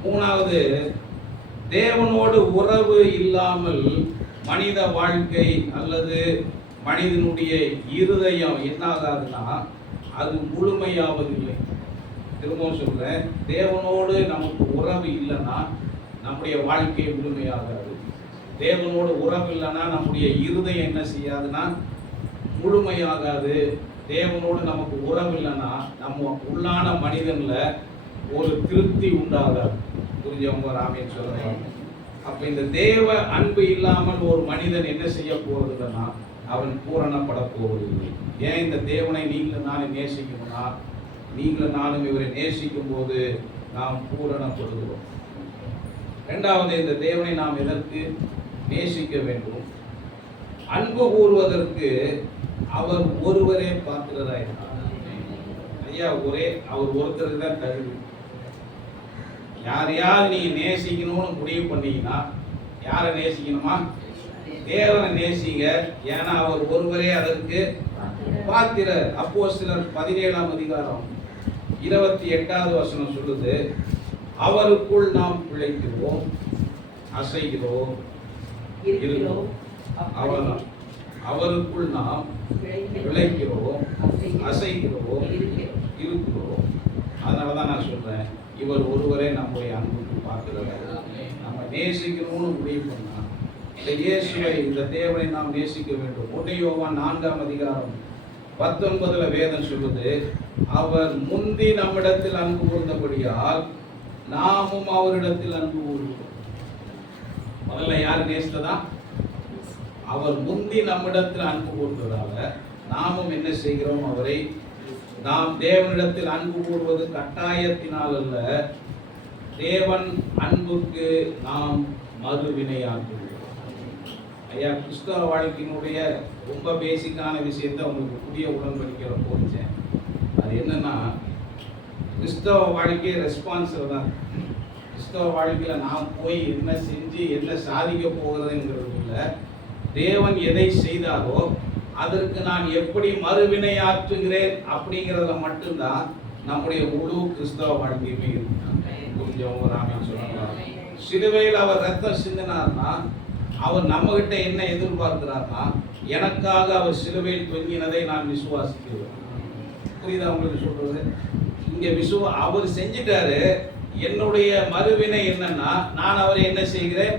மூணாவது, தேவனோடு உறவு இல்லாமல் மனித வாழ்க்கை அல்லது மனிதனுடைய இருதயம் என்ன ஆகாதுன்னா அது முழுமையாவதில்லை. திரும்பவும் சொல்றேன், தேவனோடு நமக்கு உறவு இல்லைன்னா நம்முடைய வாழ்க்கை முழுமையாகாது. தேவனோடு உறவு இல்லைன்னா நம்முடைய இருதயம் என்ன செய்யாதுன்னா முழுமையாகாது. தேவனோடு நமக்கு உறவு இல்லைன்னா நம்ம உள்ளான மனிதன்ல ஒரு திருப்தி உண்டாகாது. புரிஞ்சவங்க ஆமென் சொல்றாங்க. அப்ப இந்த தேவ அன்பு இல்லாமல் ஒரு மனிதன் என்ன செய்ய போறதுன்னா அவன் பூரணப்பட போவதில்லை. ஏன் இந்த தேவனை நீங்களும் நானும் நேசிக்கணும்னா நீங்களும் நானும் இவரை நேசிக்கும் போது நாம் பூரணப்படுகிறோம். இரண்டாவது, இந்த தேவனை நாம் எதற்கு நேசிக்க வேண்டும்? அன்பு கூறுவதற்கு அவர் ஒருவரே பாத்திரராக இருக்கிறார். ஐயா, அவர் ஒருத்தருக்கு தான் தகுதி. யாரையாவது நீ நேசிக்கணும்னு முடிவு பண்ணீங்கன்னா யாரை நேசிக்கணுமா? தேவனை நேசிங்க. ஏன்னா அவர் ஒருவரே அதற்கு பாத்திரர். அப்போஸ்தலர் 17ஆம் அதிகாரம் 28வது வசனம் சொல்லுது, அவருக்குள் நாம் பிழைக்கிறோம், அசைகிறோம், இருக்கிறோம். அவ்வளவுதான். அவருக்குள் நாம் பிழைக்கிறோம், அசைகிறோம், இருக்கிறோம். அதனாலதான் நான் சொல்றேன், இவர் ஒருவரே நம்முடைய அன்புக்கு பார்க்கிறார். நம்ம நேசிக்கணும்னு முடிவு பண்ணா இந்த இயேசுவை, இந்த தேவனை நாம் நேசிக்க வேண்டும். 1 யோவான் 4ஆம் அதிகாரம் 19 வேதம் சொல்லுது, அவர் முந்தி நம்மிடத்தில் அன்பு கூர்ந்தபடியால் நாமும் அவரிடத்தில் அன்பு கூறுகிறோம். முதல்ல யார் நேசித்ததா? அவர் முந்தி நம்மிடத்தில் அன்பு கூர்ந்ததால நாமும் என்ன செய்கிறோம்? அவரை நாம் தேவனிடத்தில் அன்பு கூறுவது கட்டாயத்தினால் அல்ல, தேவன் அன்புக்கு நாம் மறுவினையாற்றுகிறோம். ஐயா, கிறிஸ்தவ வாழ்க்கையினுடைய ரொம்ப பேசிக்கான விஷயத்தை உங்களுக்கு புதிய உடன்படிக்கையில் போதிச்சேன். அது என்னன்னா, கிறிஸ்தவ வாழ்க்கை ரெஸ்பான்சிவ் தான். கிறிஸ்தவ வாழ்க்கையில் நாம் போய் என்ன செஞ்சு என்ன சாதிக்க போகிறதுங்கிறது இல்லை. தேவன் எதை செய்தாரோ அதற்கு நான் எப்படி மறுவினையாற்றுகிறேன் அப்படிங்கிறதுல மட்டும்தான் நம்முடைய முழு கிறிஸ்தவ வாழ்க்கையுமே இருக்கு. கொஞ்சம் ராமன் சொல்லலாம், சிலுவையில் அவர் ரத்தம் சிந்தினார்னா அவர் நம்ம கிட்ட என்ன எதிர்பார்க்கிறார்னா, எனக்காக அவர் சிலுவையில் தொங்கினதை நான் விசுவாசிக்கிறேன். புரியுதா உங்களுக்கு சொல்றது? இங்க அவர் செஞ்சிட்டாரு. என்னுடைய மறுவினை என்னன்னா, நான் அவரை என்ன செய்கிறேன்?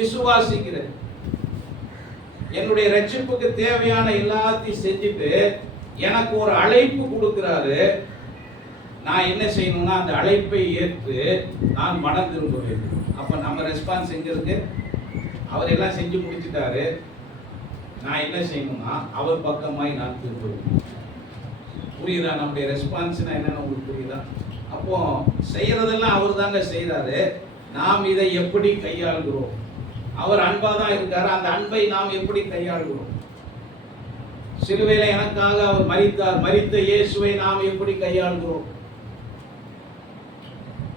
விசுவாசிக்கிறேன். என்னுடைய ரட்சிப்புக்கு தேவையான எல்லாத்தையும் செஞ்சுட்டு எனக்கு ஒரு அழைப்பு கொடுக்கிறாரு. நான் என்ன செய்யணும்னா அந்த அழைப்பை ஏற்று நான் மனம் திரும்ப வேண்டும். அப்ப நம்ம ரெஸ்பான்ஸ் எங்க இருக்கு? அவர் எல்லாம் செஞ்சு முடிச்சுட்டாரு. நான் என்ன செய்யணும்னா அவர் பக்கமாய் நான் திரும்ப வேண்டும். புரியுதா? நம்முடைய ரெஸ்பான்ஸ்னா என்னன்னு உங்களுக்கு புரியுதா? அப்போ செய்யறதெல்லாம் அவர் தாங்க செய்யறாரு. நாம் இதை எப்படி கையாளுகிறோம்? அவர் அன்பா தான் இருக்காரு. அந்த அன்பை நாம் எப்படி கையாளுகிறோம்? சிலுவையில எனக்காக அவர் மரித்தார். மரித்த இயேசுவை நாம் எப்படி கையாளுகிறோம்?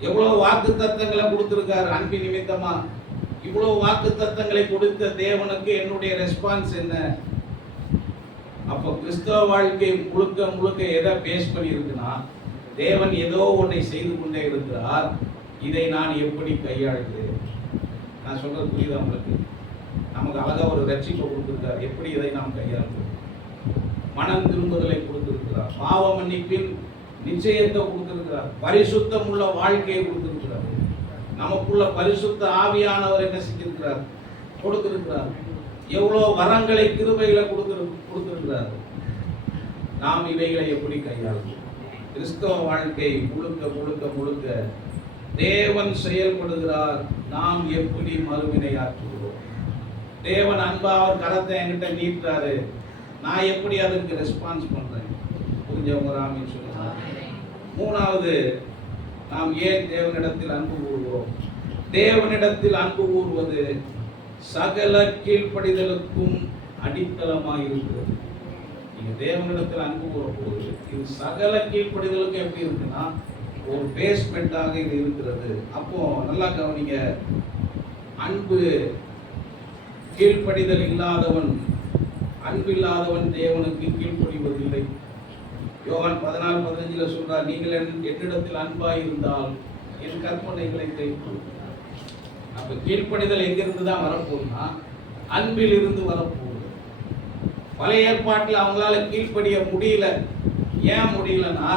எவ்வளவு வாக்கு தத்தங்களை கொடுத்திருக்காரு அன்பின் நிமித்தமா. இவ்வளவு வாக்கு தத்தங்களை கொடுத்த தேவனுக்கு என்னுடைய ரெஸ்பான்ஸ் என்ன? அப்போ கிறிஸ்தவ வாழ்க்கை முழுக்க முழுக்க எதை பேஸ் பண்ணி இருக்குன்னா, தேவன் ஏதோ ஒன்றை செய்து கொண்டே இருக்கிறார். இதை நான் எப்படி கையாளுகிறேன்? நான் சொல்றது புரியுதா உங்களுக்கு? நமக்கு அழகா ஒரு ரட்சிப்பை கொடுத்திருக்கார். எப்படி இதை நாம் கையாளுகிறோம்? மனம் திரும்புதலை கொடுத்திருக்கிறார். பாவ மன்னிப்பின் நிச்சயத்தை கொடுத்திருக்கிறார். பரிசுத்தம் உள்ள வாழ்க்கையை கொடுத்திருக்கிறார். நமக்குள்ள பரிசுத்த ஆவியானவர் என்ன செஞ்சிருக்கிறார்? கொடுத்திருக்கிறார். எவ்வளவு வரங்களை கிருபைகளை கொடுத்திருக்கிறார். நாம் இவைகளை எப்படி கையாளும்? கிறிஸ்தவ வாழ்க்கை முழுக்க முழுக்க முழுக்க தேவன் செயல்படுகிறார், நாம் எப்படி மறுவினையாற்றுகிறோம்? தேவன் அன்பா அவர் கரத்தை என்கிட்ட நீட்டாரு, நான் எப்படி அதுக்கு ரெஸ்பான்ஸ் பண்றேன்? புரிஞ்சவங்க ராமின்னு சொல்லுங்க. மூணாவது, நாம் ஏன் தேவனிடத்தில் அன்பு கூறுகிறோம்? தேவனிடத்தில் அன்பு கூறுவது சகல கீழ்ப்படிதலுக்கும் அடித்தளமாக இருக்கிறது. நீங்க தேவனிடத்தில் அன்பு கூறப்போகுது, இது சகல கீழ்ப்படிதலுக்கும் எப்படி இருக்குன்னா ஒரு பேஸ்மெண்டாக இது இருக்கிறது. அப்போ நல்லா கவனிங்க, அன்பு கீழ்ப்படிதல் இல்லாதவன், அன்பில்லாதவன் தேவனுக்கு கீழ்ப்படிவதில்லை. யோவான் 14:15 சொல்றார், நீங்கள் என்னிடத்தில் அன்பாய் இருந்தால் என் கற்பனைகளை கைக்கொள்ளுங்கள். அப்ப கீழ்ப்படிதல் எங்கிருந்து தான் வரப்போகுதுன்னா அன்பில் இருந்து வரப்போகுது. பழைய ஏற்பாட்டில் அவங்களால கீழ்ப்படிய முடியல. ஏன் முடியலன்னா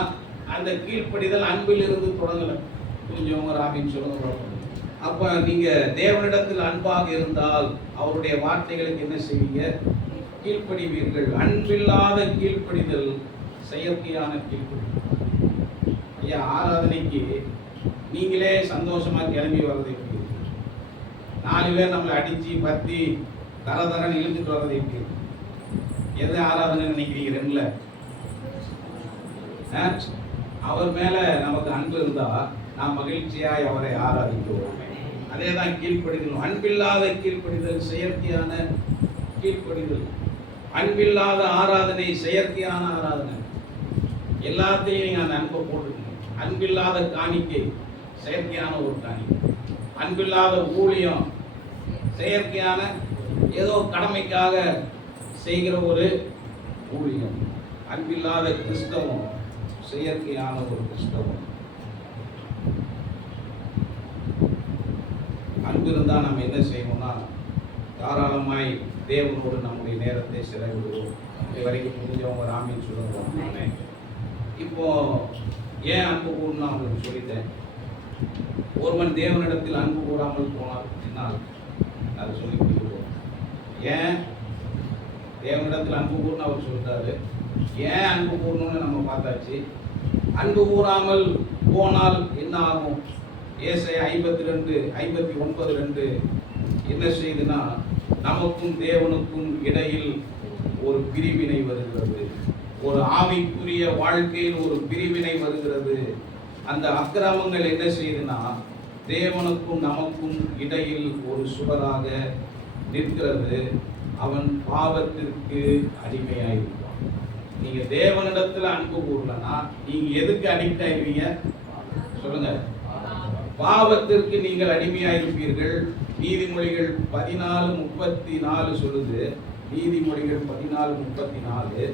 அந்த கீழ்ப்படிதல் அன்பில் இருந்து தொடங்கல. கொஞ்சம் ராமின்னு சொல்லுங்க. அப்ப நீங்க தேவனிடத்தில் அன்பாக இருந்தால் அவருடைய வார்த்தைகளுக்கு என்ன செய்வீங்க? கீழ்ப்படிவீர்கள். அன்பில்லாத கீழ்ப்படிதல் செயற்கையான கீழ்ப்படிதல். ஐயா, ஆராதனைக்கு நீங்களே சந்தோஷமா கிளம்பி வர்றது எப்படி? 4 பேர் நம்மளை அடிச்சு பத்தி தரன்னு இழுத்துட்டு வர்றது எப்படி? எது ஆராதனை நினைக்கிறீங்க? 2ல அவர் மேல நமக்கு அன்பு இருந்தா நாம் மகிழ்ச்சியாய் அவரை ஆராதிக்கிறோம். அதே தான் கீழ்ப்படிதல். அன்பில்லாத கீழ்ப்படிதல் செயற்கையான கீழ்ப்படிதல். அன்பில்லாத ஆராதனை செயற்கையான ஆராதனை. எல்லாத்தையும் நீங்க அந்த அன்பை போட்டுக்கணும். அன்பில்லாத காணிக்கை செயற்கையான ஒரு காணிக்கை. அன்பில்லாத ஊழியம் செயற்கையான ஏதோ கடமைக்காக செய்கிற ஒரு ஊழியம். அன்பில்லாத கிறிஸ்தவம் செயற்கையான ஒரு கிறிஸ்தவம். அன்பு இருந்தால் நம்ம என்ன செய்யணும்னா தாராளமாய் தேவனோடு நம்முடைய நேரத்தை செலவிடுவோம். இது வரைக்கும் முடிஞ்சவங்க ராமின்னு சொல்லுவாங்க. இப்போ ஏன் அன்பு கூறணும் அவங்களுக்கு சொல்லிட்டேன். ஒருவன் தேவனிடத்தில் அன்பு கூறாமல் போனால் என்னால் அதை சொல்லி கொடுக்கிறோம். ஏன் தேவனிடத்தில் அன்பு கூறணும் அவர் சொல்லிட்டாரு. ஏன் அன்பு கூறணும்னு நம்ம பார்த்தாச்சு. அன்பு கூறாமல் போனால் என்ன ஆகும்? ஏசாயா 52:59 என்ன செய்யுதுன்னா, நமக்கும் தேவனுக்கும் இடையில் ஒரு பிரிவினை வருகிறது. ஒரு ஆவிக்குரிய வாழ்க்கையில் ஒரு பிரிவினை வருகிறது. அந்த அக்கிரமங்கள் என்ன செய்யுதுன்னா தேவனுக்கும் நமக்கும் இடையில் ஒரு சுவராக நிற்கிறது. அவன் பாவத்திற்கு அடிமையாயிருப்பான். நீங்க தேவனிடத்துல அன்பு கூறலன்னா நீங்க எதுக்கு அடிக்ட் ஆயிருவீங்க சொல்லுங்க? பாவத்திற்கு நீங்கள் அடிமையாயிருப்பீர்கள். நீதிமொழிகள் 14:34 சொல்லுது. நீதிமொழிகள் 14:34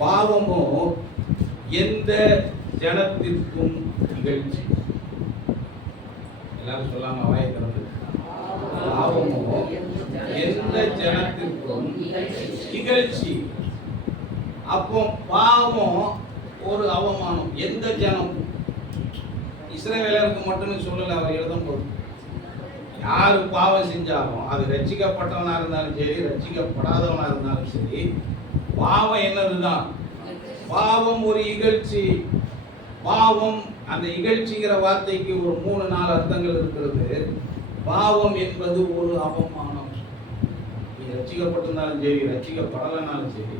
பாவமோ எந்த ஜனத்திற்கும் நிகழ்ச்சி. எல்லாரும் சொல்லாம வாயை திறந்து. பாவமோ எந்த ஜனத்திற்கும் நிகழ்ச்சி. அப்போ பாவம் ஒரு அவமானம். எந்த ஜனம்? இஸ்ரவேலருக்கு மட்டும் சொல்லல அவர் எழுதும் போது. யாரு பாவம் செஞ்சாலும் அது ரட்சிக்கப்பட்டவனா இருந்தாலும் சரி, ரட்சிக்கப்படாதவனா இருந்தாலும் சரி, பாவம் என்னதுதான்? பாவம் ஒரு இகழ்ச்சி. பாவம், அந்த இகழ்ச்சிங்கிற வார்த்தைக்கு ஒரு 3-4 அர்த்தங்கள் இருக்கிறது. பாவம் என்பது ஒரு அவமானம். நீ ரட்சிக்கப்பட்டிருந்தாலும் சரி, ரட்சிக்கப்படலைனாலும் சரி,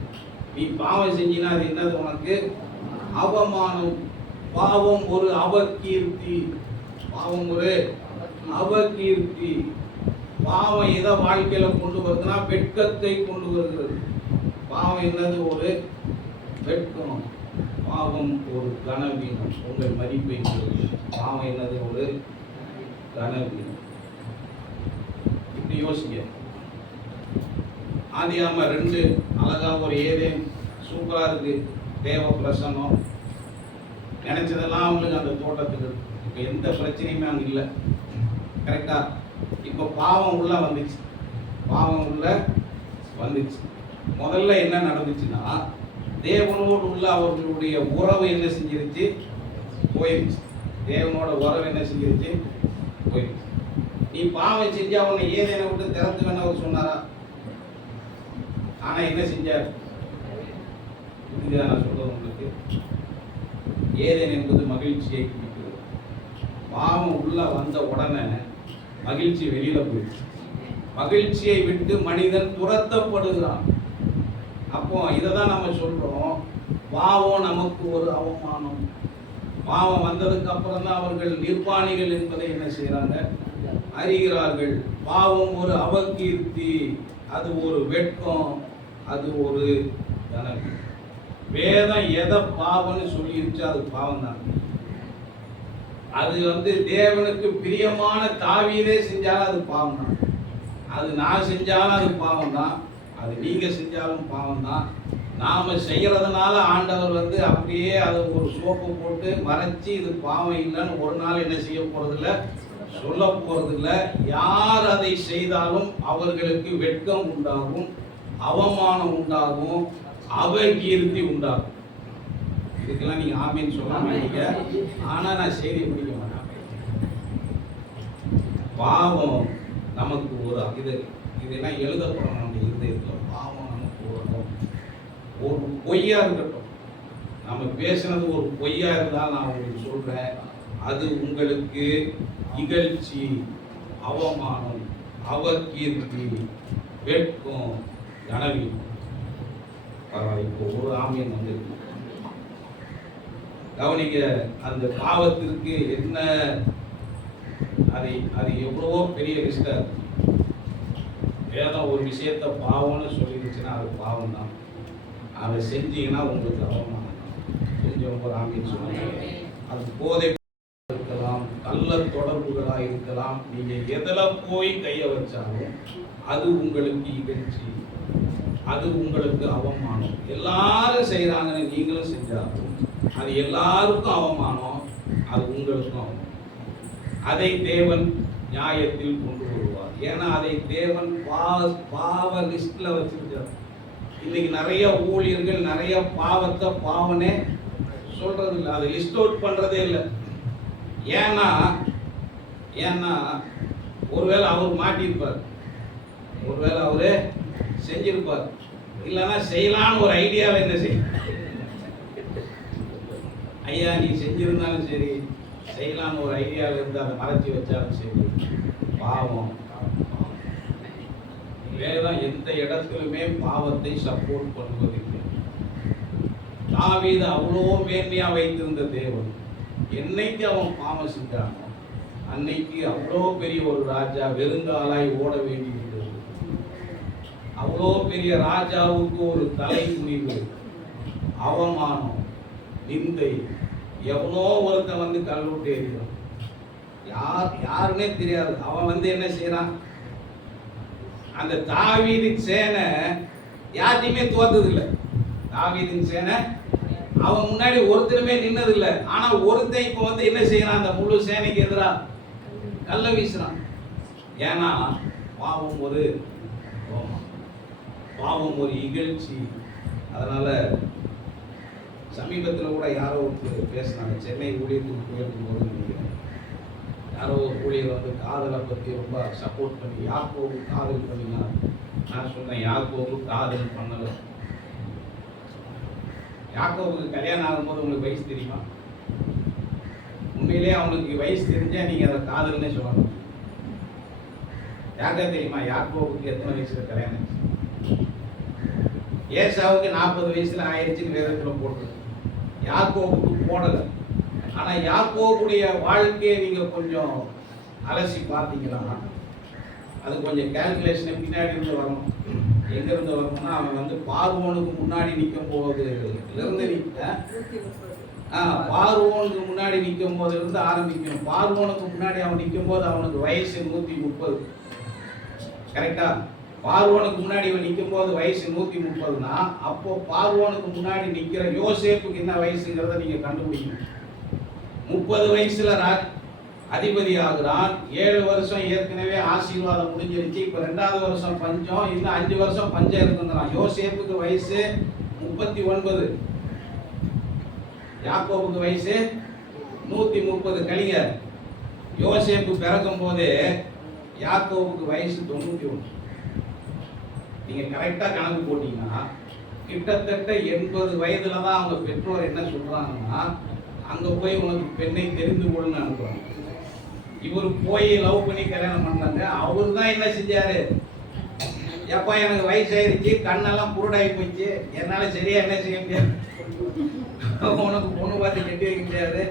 நீ பாவம் செஞ்சினா அது என்னது? உனக்கு அவமானம். பாவம் ஒரு அவகீர்த்தி. பாவம் ஒரு அவகீர்த்தி. பாவம் எதை வாழ்க்கையில கொண்டு வருதுன்னா வெட்கத்தை கொண்டு வருகிறது. பாவம் என்னது? ஒரு வெட்கம். பாவம் ஒரு கனவீனம். உங்கள் மதிப்பை சொல்லுது. பாவம் என்னது? ஒரு கனவீனம். இப்படி யோசிக்க. ஆதியாகம 2 அழகா ஒரு ஏதேன் சூப்பரா இருக்கு. தேவ பிரசன்னம். நினைச்சதெல்லாம் அவங்களுக்கு அந்த தோட்டத்துக்கு. இப்ப எந்த பிரச்சனையுமே அங்க இல்லை. கரெக்டா? இப்ப பாவம் உள்ள வந்துச்சு. பாவம் உள்ள வந்துச்சு. முதல்ல என்ன நடந்துச்சுன்னா தேவனோடு உள்ள அவர்களுடைய உறவு என்ன செஞ்சிருச்சு? போயிருச்சு. தேவனோட உறவு என்ன செஞ்சிருச்சு? போயிருச்சு. நீ பாவம் செஞ்சா உன்னை ஏதேனை விட்டு திறந்து வேணா அவர் சொன்னாரா? ஆனா என்ன செஞ்சார்? இதுதான் நான் சொல்றது உங்களுக்கு. ஏதேன் என்பது மகிழ்ச்சியை குறிக்கிறது. பாவம் உள்ள வந்த உடனே மகிழ்ச்சி வெளியில போயிடுச்சு. மகிழ்ச்சியை விட்டு மனிதன் துரத்தப்படுகிறான். அப்போ இதை தான் நம்ம சொல்றோம், பாவம் நமக்கு ஒரு அவமானம். பாவம் வந்ததுக்கு அப்புறம் தான் அவர்கள் நிர்வாணிகள் என்பதை என்ன செய்யறாங்க? அறிகிறார்கள். பாவம் ஒரு அவகீர்த்தி, அது ஒரு வெட்கம், அது ஒரு கனவு. வேதம் எதை பாவம்னு சொல்லிருச்சு, அது பாவம் தான். அது தேவனுக்கு பிரியமான தாவீதே செஞ்சாலும் அது பாவம் தான். அது நான் செஞ்சாலும் அது பாவம் தான். அது நீங்க செஞ்சாலும் பாவம் தான். நாம செய்யறதுனால ஆண்டவர் அப்படியே அதை ஒரு சோப்பு போட்டு மறைச்சி இது பாவம் இல்லைன்னு ஒரு நாள் என்ன செய்ய போறதில்ல, சொல்ல போறதில்ல. யார் அதை செய்தாலும் அவர்களுக்கு வெட்கம் உண்டாகும், அவமானம் உண்டாகும், அவகீர்த்தி உண்டாகும். இதுக்கெல்லாம் நீங்க ஆமீன் சொல்ல மாட்டீங்க. ஆனா நான் செய்தி முடிக்க மாட்டேன். பாவம் நமக்கு ஒரு இதெல்லாம் எழுதப்படும் நம்முடைய இருதயத்துல. பாவம் நமக்கு ஒரு பொய்யா இருக்கட்டும், நம்ம பேசினது ஒரு பொய்யா இருந்தால் நான் உங்களுக்கு சொல்றேன், அது உங்களுக்கு இகழ்ச்சி, அவமானம், அவகீர்த்தி, வெட்கம், கனவி. பரவாயில்ல, இப்போ ஒரு ஆமியன் வந்துருக்கு. கவனிக்க, அந்த பாவத்திற்கு என்ன, அது எவ்வளவோ பெரிய லிஸ்டா இருக்கு. வேதம் ஒரு விஷயத்த பாவம்னு சொல்லிருச்சுன்னா அது பாவம் தான். அதை செஞ்சீங்கன்னா உங்களுக்கு அவமானம் தான். கொஞ்சம் ஒரு ஆமின்னு சொல்லுங்க. அது போதை இருக்கலாம், கள்ள தொடர்புகளாக இருக்கலாம். நீங்க எதில் போய் கையை வச்சாலும் அது உங்களுக்கு இகழ்ச்சி, அது உங்களுக்கு அவமானம். எல்லாரும் செய்யறாங்கன்னு நீங்களும் செஞ்சாலும் அது எல்லாருக்கும் அவமானம், அது உங்களுக்கும் அவமானம். அதை தேவன் நியாயத்தில் கொண்டு வருவார். ஏன்னா அதை தேவன் பாவ லிஸ்ட்ல வச்சிருக்கார். இன்னைக்கு நிறைய ஊழியர்கள் நிறைய பாவத்தை பாவனே சொல்றது இல்லை, அதை லிஸ்ட் அவுட் பண்றதே இல்லை. ஏன்னா ஒருவேளை அவர் மாட்டியிருப்பார், ஒருவேளை அவரு செஞ்சிருப்பார், இல்லைன்னா செய்யலான்னு ஒரு ஐடியாவில் என்ன செய்ய, ஐயா நீ செஞ்சிருந்தாலும் சரி, செய்யலான்னு ஒரு ஐடியாவில் இருந்து அதை மறைச்சி வச்சாலும் சரி, பாவம். வேதம் எந்த இடத்திலுமே பாவத்தை சப்போர்ட் பண்ணுவதில்லை. தாவீது அவ்வளோ மேன்மையா வைத்திருந்த தேவன் என்னைக்கு அவன் பாவம் செஞ்சானோ அன்னைக்கு அவ்வளோ பெரிய ஒரு ராஜா வெறுங்காலாய் ஓட வேண்டியிருந்தது. அவ்வளோ பெரிய ராஜாவுக்கு ஒரு தலை குனிவு, அவமானம், நிந்தை. எவனோ ஒருத்தன் கல்லுட்டு எறிகிறான், யாருன்னே தெரியாது. அவன் என்ன செய்யறான், அந்த தாவீதின் சேனை யார்த்தையுமே தோத்ததில்லை. தாவீதின் சேனை அவன் முன்னாடி ஒருத்தருமே நின்னதில்லை. ஆனா ஒருத்தன் இப்போ என்ன செய்யறான், அந்த முழு சேனைக்கு எதிராக கல்ல வீசுறான். ஏன்னா பாவம் ஒரு இகழ்ச்சி. அதனால சமீபத்தில் கூட யாரோ பேசினாங்க, சென்னை ஊழியத்துக்கு போயிருக்கும் போது நினைக்கிறேன், யாரோ ஒரு ஊழியர் காதலை பற்றி ரொம்ப சப்போர்ட் பண்ணி யாக்கோபு காதல் பண்ணினார். நான் சொன்னேன், யாக்கோபு காதல் பண்ணலை. யாக்கோபுக்கு கல்யாணம் ஆகும்போது உங்களுக்கு வயசு தெரியுமா? உண்மையிலே அவனுக்கு வயசு தெரிஞ்சா நீங்க அதை காதல்னே சொல்லணும். யாருக்கா தெரியுமா யாக்கோபுக்கு எத்தனை வயசுல கல்யாணம்? ஏசாவுக்கு 40 வயசுல ஆயிடுச்சுன்னு வேதத்துல போட்டு, யாக்கோபுக்கு போடல. ஆனா யாக்கோபுடைய வாழ்க்கையை நீங்க கொஞ்சம் அலசி பார்த்தீங்கன்னா அது கொஞ்சம் கால்குலேஷன் பின்னாடி இருந்து வரணும். எங்க இருந்து வரணும்னா, அவன் பார்வோனுக்கு முன்னாடி நிற்கும் போது இருந்து பார்வோனுக்கு முன்னாடி நிற்கும் போது இருந்து ஆரம்பிக்கும். பார்வோனுக்கு முன்னாடி அவன் நிற்கும் போது அவனுக்கு வயசு 130. கரெக்டா? பார்வோனுக்கு முன்னாடி இவன் நிற்கும் போது வயசு 130னா, அப்போ பார்வோனுக்கு முன்னாடி நிற்கிற யோசேப்புக்கு என்ன வயசுங்கிறத நீங்க கண்டுபிடிக்கணும். 30 வயசுல அதிபதி ஆகுறான். 7 வருஷம் ஏற்கனவே ஆசீர்வாதம் முடிஞ்சிருச்சு. இப்ப 2வது வருஷம் பஞ்சம், இன்னும் 5 வருஷம் பஞ்சம் இருக்குங்கிறான். யோசேப்புக்கு வயசு 39, யாக்கோபுக்கு வயசு 130. கழிங்க, யோசேப்பு பிறக்கும் போதே யாக்கோபுக்கு வயசு 91. நீங்க கரெக்டா கணக்கு போட்டீங்கன்னா கிட்டத்தட்ட 80 வயதுல தான் அவங்க பெற்றோர் என்ன சொல்றாங்கன்னா, அங்க போய் உனக்கு பெண்ணை தெரிந்து கொள்ளுன்னு அனுப்புறாங்க. இவர் போய் லவ் பண்ணி கல்யாணம் பண்ணாங்க. அவரு தான் என்ன செஞ்சாரு, எப்பா எனக்கு வயசாயிருச்சு, கண்ணெல்லாம் குருடாகி போச்சு, என்னால சரியா என்ன செய்ய முடியாது, உனக்கு பொண்ணு பார்த்து கட்டி வைக்க முடியாது,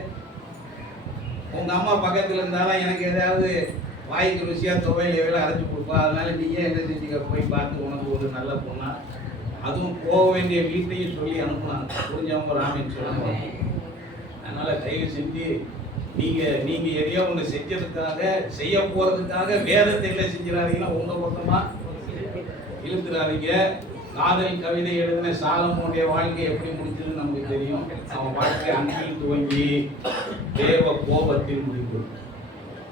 உங்க அம்மா பக்கத்துல இருந்தாலும் எனக்கு ஏதாவது வாய்க்கு ருசியா துவையில வேலை அரைச்சு கொடுப்பா, அதனால நீயே என்ன செஞ்சுக்க, போய் பார்த்து உனக்கு ஒரு நல்ல பொண்ணா, அதுவும் போக வேண்டிய வீட்டையும் சொல்லி அனுப்புனாங்க. புரிஞ்சவங்க ராமன் சொல்லுவாங்க. அதனால தயவு செஞ்சு நீங்க எதையோ ஒண்ணு செஞ்சதுக்காக, செய்ய போறதுக்காக வேதத்தை என்ன செஞ்சிடாதீங்கன்னா உங்க பக்கமா இழுத்துறாதீங்க. காதல் கவிதை எழுதின சாலமோனுடைய வாழ்க்கை எப்படி முடிஞ்சதுன்னு நமக்கு தெரியும். அவன் வாழ்க்கை அங்கில் துவங்கி தேவ கோபத்தில் முடிவு.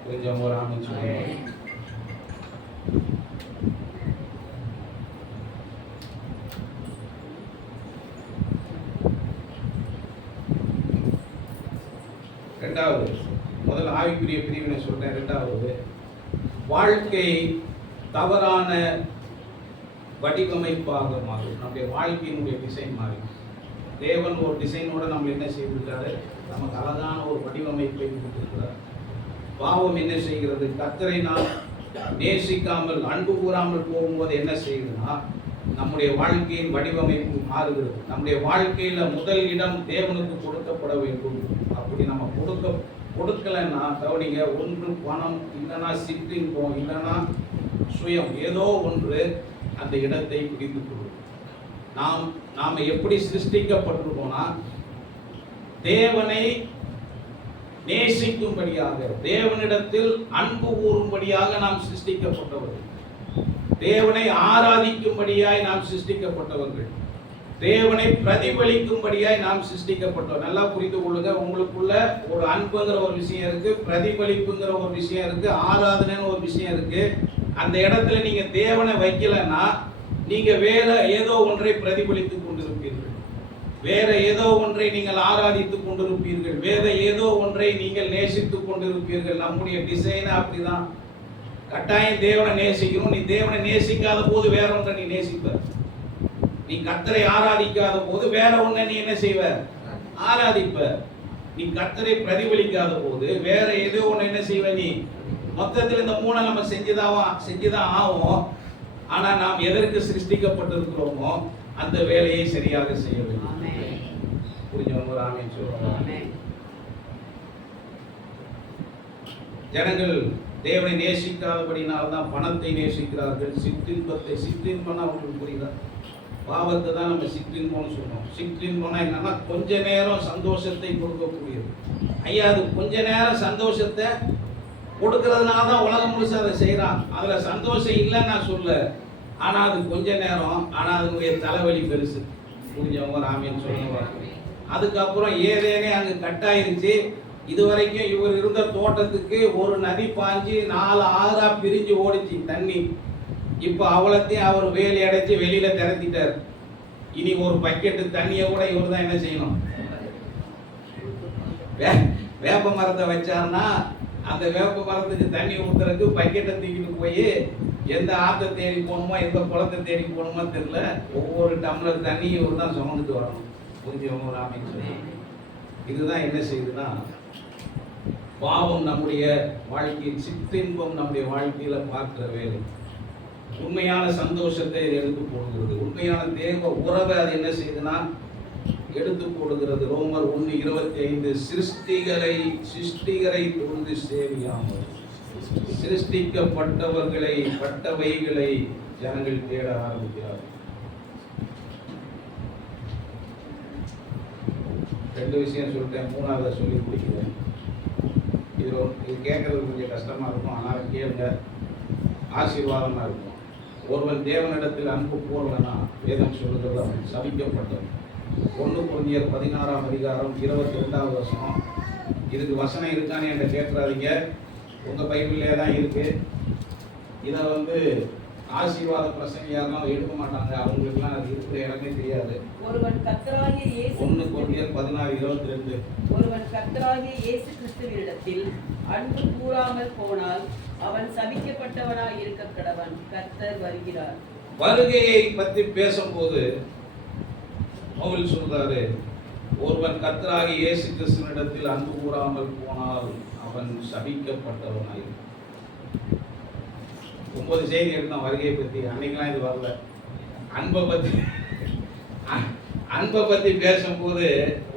கொஞ்சம் ஒரு அமைச்சு ரெண்டாவது, முதல் ஆவிக்குரிய பிரிவினை சொல்றேன். ரெண்டாவது, வாழ்க்கை தவறான வடிவமைப்பாக மாறும். நம்முடைய வாழ்க்கையினுடைய டிசைன் மாறி, தேவன் ஒரு டிசைனோட நம்ம என்ன செய்திருக்காரு, நமக்கு அழகான ஒரு வடிவமைப்பை கொடுத்திருக்கிறார். பாவம் என்ன செய்கிறது, கர்த்தரை நாம் நேசிக்காமல் அன்பு கூறாமல் போகும்போது என்ன செய்யுதுன்னா, நம்முடைய வாழ்க்கையின் வடிவமைப்பு மாறுகிறது. நம்முடைய வாழ்க்கையில முதல் இடம் தேவனுக்கு கொடுக்கப்பட வேண்டும். அப்படி நம்ம கொடுக்கலன்னா கவனிங்க, ஒன்று பணம், இல்லைன்னா சிற்றின்பம், இல்லைன்னா சுயம், ஏதோ ஒன்று அந்த இடத்தை பிடித்துக் கொள்ளும். நாம எப்படி சிருஷ்டிக்கப்பட்டிருக்கோம்னா, தேவனை நேசிக்கும்படியாக, தேவனிடத்தில் அன்பு கூறும்படியாக நாம் சிருஷ்டிக்கப்பட்டவர்கள். தேவனை ஆராதிக்கும்படியாய் நாம் சிருஷ்டிக்கப்பட்டவர்கள். தேவனை பிரதிபலிக்கும்படியாய் நாம் சிருஷ்டிக்கப்பட்டோம். நல்லா புரிந்து கொள்ளுங்க. உங்களுக்குள்ள ஒரு அன்புங்கிற ஒரு விஷயம் இருக்கு, பிரதிபலிப்புங்கிற ஒரு விஷயம் இருக்கு, ஆராதனைன்னு ஒரு விஷயம் இருக்கு. அந்த இடத்துல நீங்க தேவனை வைக்கலன்னா நீங்க வேற ஏதோ ஒன்றை பிரதிபலித்துக் கொண்டிருப்பீர்கள், வேற ஏதோ ஒன்றை நீங்கள் ஆராதித்துக் கொண்டிருப்பீர்கள், வேற ஏதோ ஒன்றை நீங்கள் நேசித்துக் கொண்டிருப்பீர்கள். நம்முடைய டிசைன் அப்படிதான். கட்டாயம் தேவனை நேசிக்கணும். நீ தேவனை நேசிக்காத போது வேற ஒன்றை நீ நேசிப்ப. நீ கர்த்தரை ஆராதிக்காத போது வேற ஒன்றை நீ என்ன செய்வ, ஆராதிப்ப. நீ கர்த்தரை பிரதிபலிக்காத போது வேற ஏதோ ஒன்று என்ன செய்வ நீ. மொத்தத்தில் இந்த மூணை நம்ம செஞ்சுதான் ஆகும். ஆனா நாம் எதற்கு சிருஷ்டிக்கப்பட்டிருக்கிறோமோ அந்த வேலையை சரியாக செய்ய வேண்டும். புரிஞ்சவங்க ஆமென் சொல்லுவாங்க. ஜனங்கள் தேவனை நேசிக்காதபடினால்தான் பணத்தை நேசிக்கிறார்கள், சிற்றின்பம்னா அவங்களுக்கு புரியுதா, பாவத்தை தான் நம்ம சிற்றின்பம்னு சொல்றோம். சிற்றின்பம்னா என்னன்னா கொஞ்ச நேரம் சந்தோஷத்தை கொடுக்கக்கூடியது. ஐயா, அது கொஞ்ச நேரம் சந்தோஷத்தை கொடுக்கறதுனால தான் உலகம் முழுசு அதை செய்யறான். அதுல சந்தோஷம் இல்லைன்னு நான் சொல்ல, ஆனா அது கொஞ்ச நேரம், ஆனா அதனுடைய தலைவலி பெருசு. புரிஞ்சவங்க ராமின்னு சொல்லுவாங்க. அதுக்கப்புறம் ஏதேனே அங்க கட்டாயிருச்சு. இதுவரைக்கும் இவர் இருந்த தோட்டத்துக்கு ஒரு நதி பாஞ்சு 4 ஆறா பிரிஞ்சு ஓடிச்சு தண்ணி. இப்ப அவ்வளத்தையும் அவர் வேலி அடைச்சு வெளியில திறத்திட்டார். இனி ஒரு பக்கெட்டு தண்ணியை கூட இவர் தான் என்ன செய்யணும். வேப்ப மரத்தை வச்சார்னா அந்த வேப்ப மரத்துக்கு தண்ணி ஊத்துறதுக்கு பக்கெட்டை தூக்கிட்டு போய் எந்த ஆற்றை தேடி போகணுமோ எந்த குளத்தை தேடி போகணுமோ தெரியல, ஒவ்வொரு டம்ளர் தண்ணியும் இவர் தான் சுமந்துட்டு வரணும். புரிஞ்சவங்க ராமின்னு சொல்லி இதுதான் என்ன செய்யுதுன்னா, பாவம் நம்முடைய வாழ்க்கையில், சிற்றின்பம் நம்முடைய வாழ்க்கையில பார்க்கிற வேலை உண்மையான சந்தோஷத்தை எடுத்து போடுகிறது. உண்மையான தேவ உறவை அது என்ன செய்யுதுன்னா எடுத்து போடுகிறது. ரோமர் 1:25 சிருஷ்டிகரை தொழுது சேவியாமல் சிருஷ்டிக்கப்பட்டவர்களை பட்டவைகளை ஜனங்கள் தேட ஆரம்பிக்கிறார்கள். 2 விஷயம் சொல்லிட்டேன், 3ஆவதை சொல்லி முடிக்கிறேன். இது கேட்கறது கொஞ்சம் கஷ்டமா இருக்கும், ஆனால் கேளுங்க, ஆசீர்வாதமா இருக்கும். ஒருவன் தேவனிடத்தில் அன்பு போடலன்னா வேதம் சொல்லுகிறது அவன் சபிக்கப்பட்டவன். 1 கொரிந்தியர் 16ஆம் அதிகாரம் 22வது வசனம். இதுக்கு வசனம் இருக்கான்னு என்கிட்ட கேட்கறாதீங்க, உங்க பைபிள்லே தான் இருக்கு. இதை ஆசீர்வாத பிரசங்கியாரும் எடுக்க மாட்டாங்க, அவங்களுக்குலாம் அது இருக்கிற இடமே தெரியாது. ஒருவன் கர்த்தராகிய இயேசு 1 கொரிந்தியர் 16:22 ஒருவன் கர்த்தராகிய இயேசு கிறிஸ்துவினிடத்தில் அன்பு கூறாமல் போனால் அவன் சபிக்கப்பட்டவனாய் இருக்க கடவன். கர்த்தர் வருகிறார். வருகையை பற்றி பேசும்போது பவுல் சொல்றாரு, ஒருவன் கர்த்தராகிய இயேசு கிறிஸ்துவினிடத்தில் அன்பு கூறாமல் போனால் அவன் சபிக்கப்பட்டவனாய். 9 செய்தி எடுத்தான் வருகையை பற்றி. அன்னைக்கெல்லாம் இது வரல. அன்பை பற்றி பேசும்போது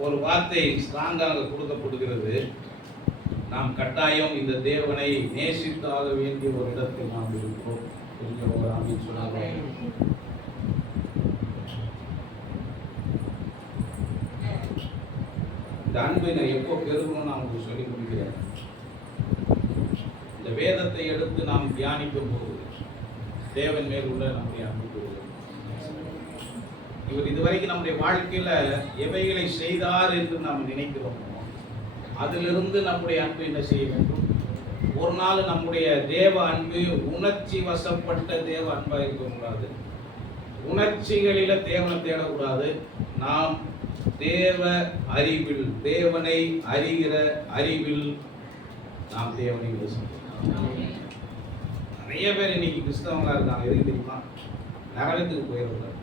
ஒரு வார்த்தை ஸ்ட்ராங்காக கொடுக்கப்படுகிறது. நாம் கட்டாயம் இந்த தேவனை நேசித்தாக வேண்டிய ஒரு இடத்தில் நாம் இருக்கிறோம். கொஞ்சம் ஒரு ஆமீன் சொன்னாங்க. இந்த அன்பை நான் எப்போ பெருகணும்னு நான் உங்களுக்கு சொல்லி முடிக்கிறேன். இந்த வேதத்தை எடுத்து நாம் தியானிக்கும் போது தேவன் மேல் உள்ள நம்முடைய அன்பு பெறுகிறது. இவர் இதுவரைக்கும் நம்முடைய வாழ்க்கையில எவைகளை செய்தார் என்று நாம் நினைக்கிறோமோ அதிலிருந்து நம்முடைய அன்பு என்ன செய்ய வேண்டும்? ஒரு நாள் நம்முடைய தேவ அன்பு உணர்ச்சி வசப்பட்ட தேவ அன்பாக இருக்கக்கூடாது. உணர்ச்சிகளில தேவனை தேடக்கூடாது. நாம் தேவ அறிவில், தேவனை அறிகிற அறிவில் நாம் தேவனை நேசிக்கிறோம். நிறைய பேர் இன்னைக்கு கிறிஸ்தவங்களா இருக்காங்க. எதுக்கு தெரியுமா? நரகத்துக்கு போயிடக்கூடாது.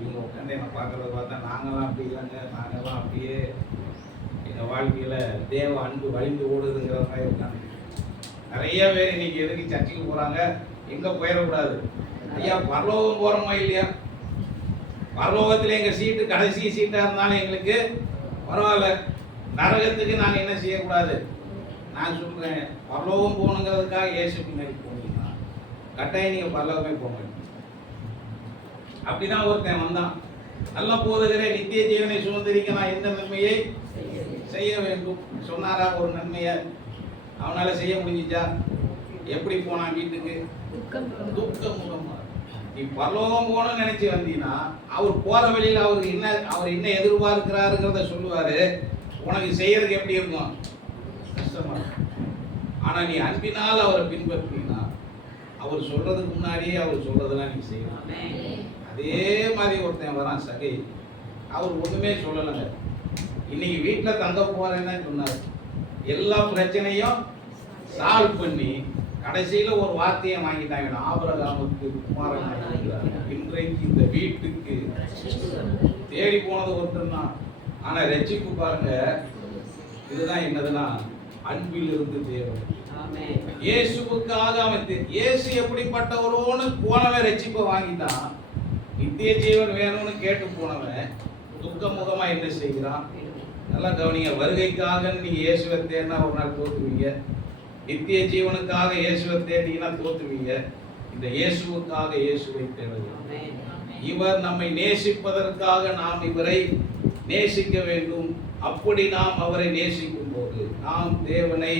நீங்க உட்காந்து என்ன பார்க்கறத பார்த்தா நாங்களாம் அப்படி இல்லைங்க, நாங்கெல்லாம் அப்படியே எங்க வாழ்க்கையில தேவ அன்பு வழிந்து ஓடுதுங்கிற மாதிரி இருக்காங்க. நிறைய பேர் இன்னைக்கு எதுக்கு சர்ச்சுக்கு போறாங்க? எங்க போயிடக்கூடாது? ஐயா பரலோகம் போறோமா இல்லையா? பரலோகத்துல எங்க சீட்டு கடைசி சீட்டா இருந்தாலும் எங்களுக்கு பரவாயில்ல. நரகத்துக்கு நாங்க என்ன செய்யக்கூடாது? நான் சொல்றேன், பரலோகம் போகணுங்கிறதுக்காக இயேசு பின்னாடி போனீங்கன்னா கட்டாயம் நீங்க பரலோகமே போங்க. அப்படிதான் ஒருத்தன் வந்தான், நல்ல போதுகிற நித்திய ஜீவனை சுதந்திரிக்க நான் எந்த நன்மையை செய்ய வேண்டும் சொன்னாரா? ஒரு நன்மையை அவனால செய்ய முடிஞ்சிச்சா? எப்படி போனான் வீட்டுக்கு? துக்க முகமா. நீ பரலோகம் போகணும்னு நினைச்சு வந்தீங்கன்னா அவர் போற வழியில அவர் என்ன எதிர்பார்க்கிறாருங்கிறத சொல்லுவாரு. உனக்கு செய்யறதுக்கு எப்படி இருக்கும்? கஷ்டமா. ஆனா நீ அன்பினால் அவரை பின்பற்றினா அவர் சொல்றதுக்கு முன்னாடியே அவர் சொல்றதெல்லாம் நீ செய்யலாம். அதே மாதிரி ஒருத்தன் வரான் சகை. அவர் ஒண்ணுமே சொல்லலைங்க. இன்னைக்கு வீட்டுல தங்க போறேன்னு சொன்னார். எல்லா பிரச்சனையும் சால்வ் பண்ணி கடைசியில ஒரு வார்த்தையை வாங்கிட்டாங்க, ஆபிரகாமுக்கு குமாரன் இன்றைக்கு இந்த வீட்டுக்கு தேடி போனது ஒருத்தன் தான். ஆனா ரட்சிப்பு பாருங்க, இதுதான் என்னதுன்னா அன்பில் இருந்து தேவன். இயேசுவுக்காக அவன் இயேசு எப்படிப்பட்டவரோன்னு போனவன் ரட்சிப்பை வாங்கிட்டான். நித்திய ஜீவன் வேணும்னு கேட்டு போனவன் துக்க முகமா என்ன செய்கிறான்? நல்லா கவனிங்க. வருகைக்காக நீங்க இயேசுவை தேடினா ஒரு நாள் தோத்துவீங்க. நித்திய ஜீவனுக்காக இயேசுவை தேடினா தோத்துவீங்க. இந்த இயேசுவுக்காக இயேசுவை தேடுவோம். இவர் நம்மை நேசிப்பதற்காக நாம் இவரை நேசிக்க வேண்டும். அப்படி நாம் அவரை நேசிக்கும் போது, நாம் தேவனை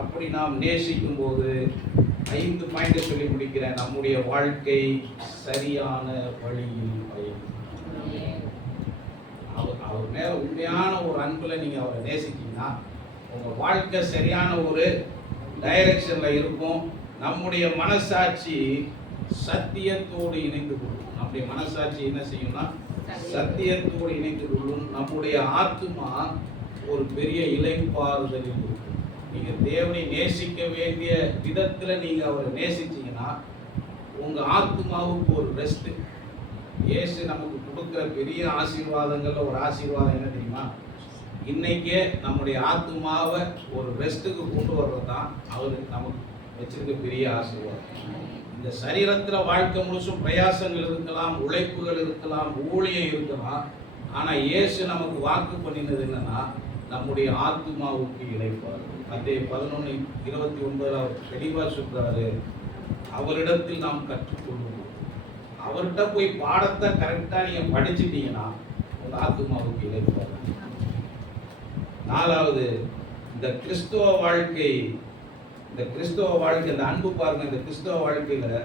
அப்படி நாம் நேசிக்கும் போது 5 பாயிண்ட் சொல்லி முடிக்கிறேன். நம்முடைய வாழ்க்கை சரியான வழியில் பயணிக்கும். அவர் மேல உண்மையான ஒரு அன்புல நீங்க அவரை நேசிச்சீங்கன்னா உங்க வாழ்க்கை சரியான ஒரு டைரக்ஷன்ல இருக்கும். நம்முடைய மனசாட்சி சத்தியத்தோடு இணைந்து கொள்ளும். நம்முடைய மனசாட்சி என்ன செய்யும்னா சத்தியத்தோடு இணைந்து கொள்ளும். நம்முடைய ஆத்துமா ஒரு பெரிய இளைப்பாறுதலில் இருக்கும். நீங்க தேவனை நேசிக்க வேண்டிய விதத்துல நீங்க அவரை நேசிச்சீங்கன்னா உங்க ஆத்துமாவுக்கு ஒரு ரெஸ்ட். இயேசு நமக்கு கொடுக்கிற பெரிய ஆசீர்வாதங்கள்ல ஒரு ஆசீர்வாதம் என்ன தெரியுமா? இன்னைக்கே நம்முடைய ஆத்துமாவை ஒரு ரெஸ்ட்டுக்கு கொண்டு வர்றது தான் அவர் நமக்கு வச்சிருக்க பெரிய ஆசீர்வாதம். இந்த சரீரத்துல வாழ்க்கை முழுசும் பிரயாசங்கள் இருக்கலாம், உழைப்புகள் இருக்கலாம், ஊழியம் இருக்கலாம். ஆனா இயேசு நமக்கு வாக்கு பண்ணினது என்னன்னா நம்முடைய ஆத்துமாவுக்கு இணைப்பார். அதே 11:29 அவர் தெளிவா சொல்றாரு, அவரிடத்தில் நாம் கற்றுக்கொள்வோம். அவர்கிட்ட போய் பாடத்தை கரெக்டா நீங்க படிச்சுட்டீங்கன்னா உங்க ஆத்துமாவுக்கு இணைப்பார். 4வது, இந்த கிறிஸ்துவ வாழ்க்கை, இந்த அன்பு பாருங்க. இந்த கிறிஸ்துவ வாழ்க்கையில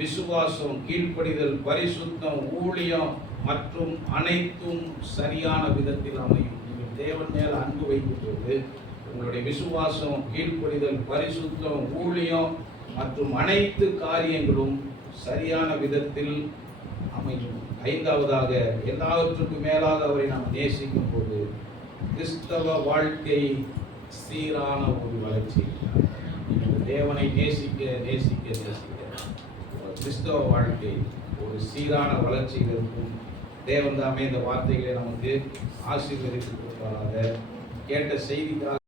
விசுவாசம், கீழ்ப்படிதல், பரிசுத்தம், ஊழியம் மற்றும் அனைத்தும் சரியான விதத்தில் அமையும். நீங்கள் தேவன் மேல அன்பு வைக்கும் போது உங்களுடைய விசுவாசம், கீழ்ப்படிதல், பரிசுத்தம், ஊழியம் மற்றும் அனைத்து காரியங்களும் சரியான விதத்தில் அமையும். 5வதாக, எல்லாவற்றுக்கும் மேலாக அவரை நாம் நேசிக்கும் போது கிறிஸ்தவ வாழ்க்கை சீரான ஒரு வளர்ச்சி. தேவனை நேசிக்க கிறிஸ்தவ வாழ்க்கை ஒரு சீரான வளர்ச்சியில் இருக்கும். தேவன் தாமே இந்த வார்த்தைகளை நமக்கு ஆசீர்வதித்து கொடுப்பாராக. கேட்ட செய்திக்காக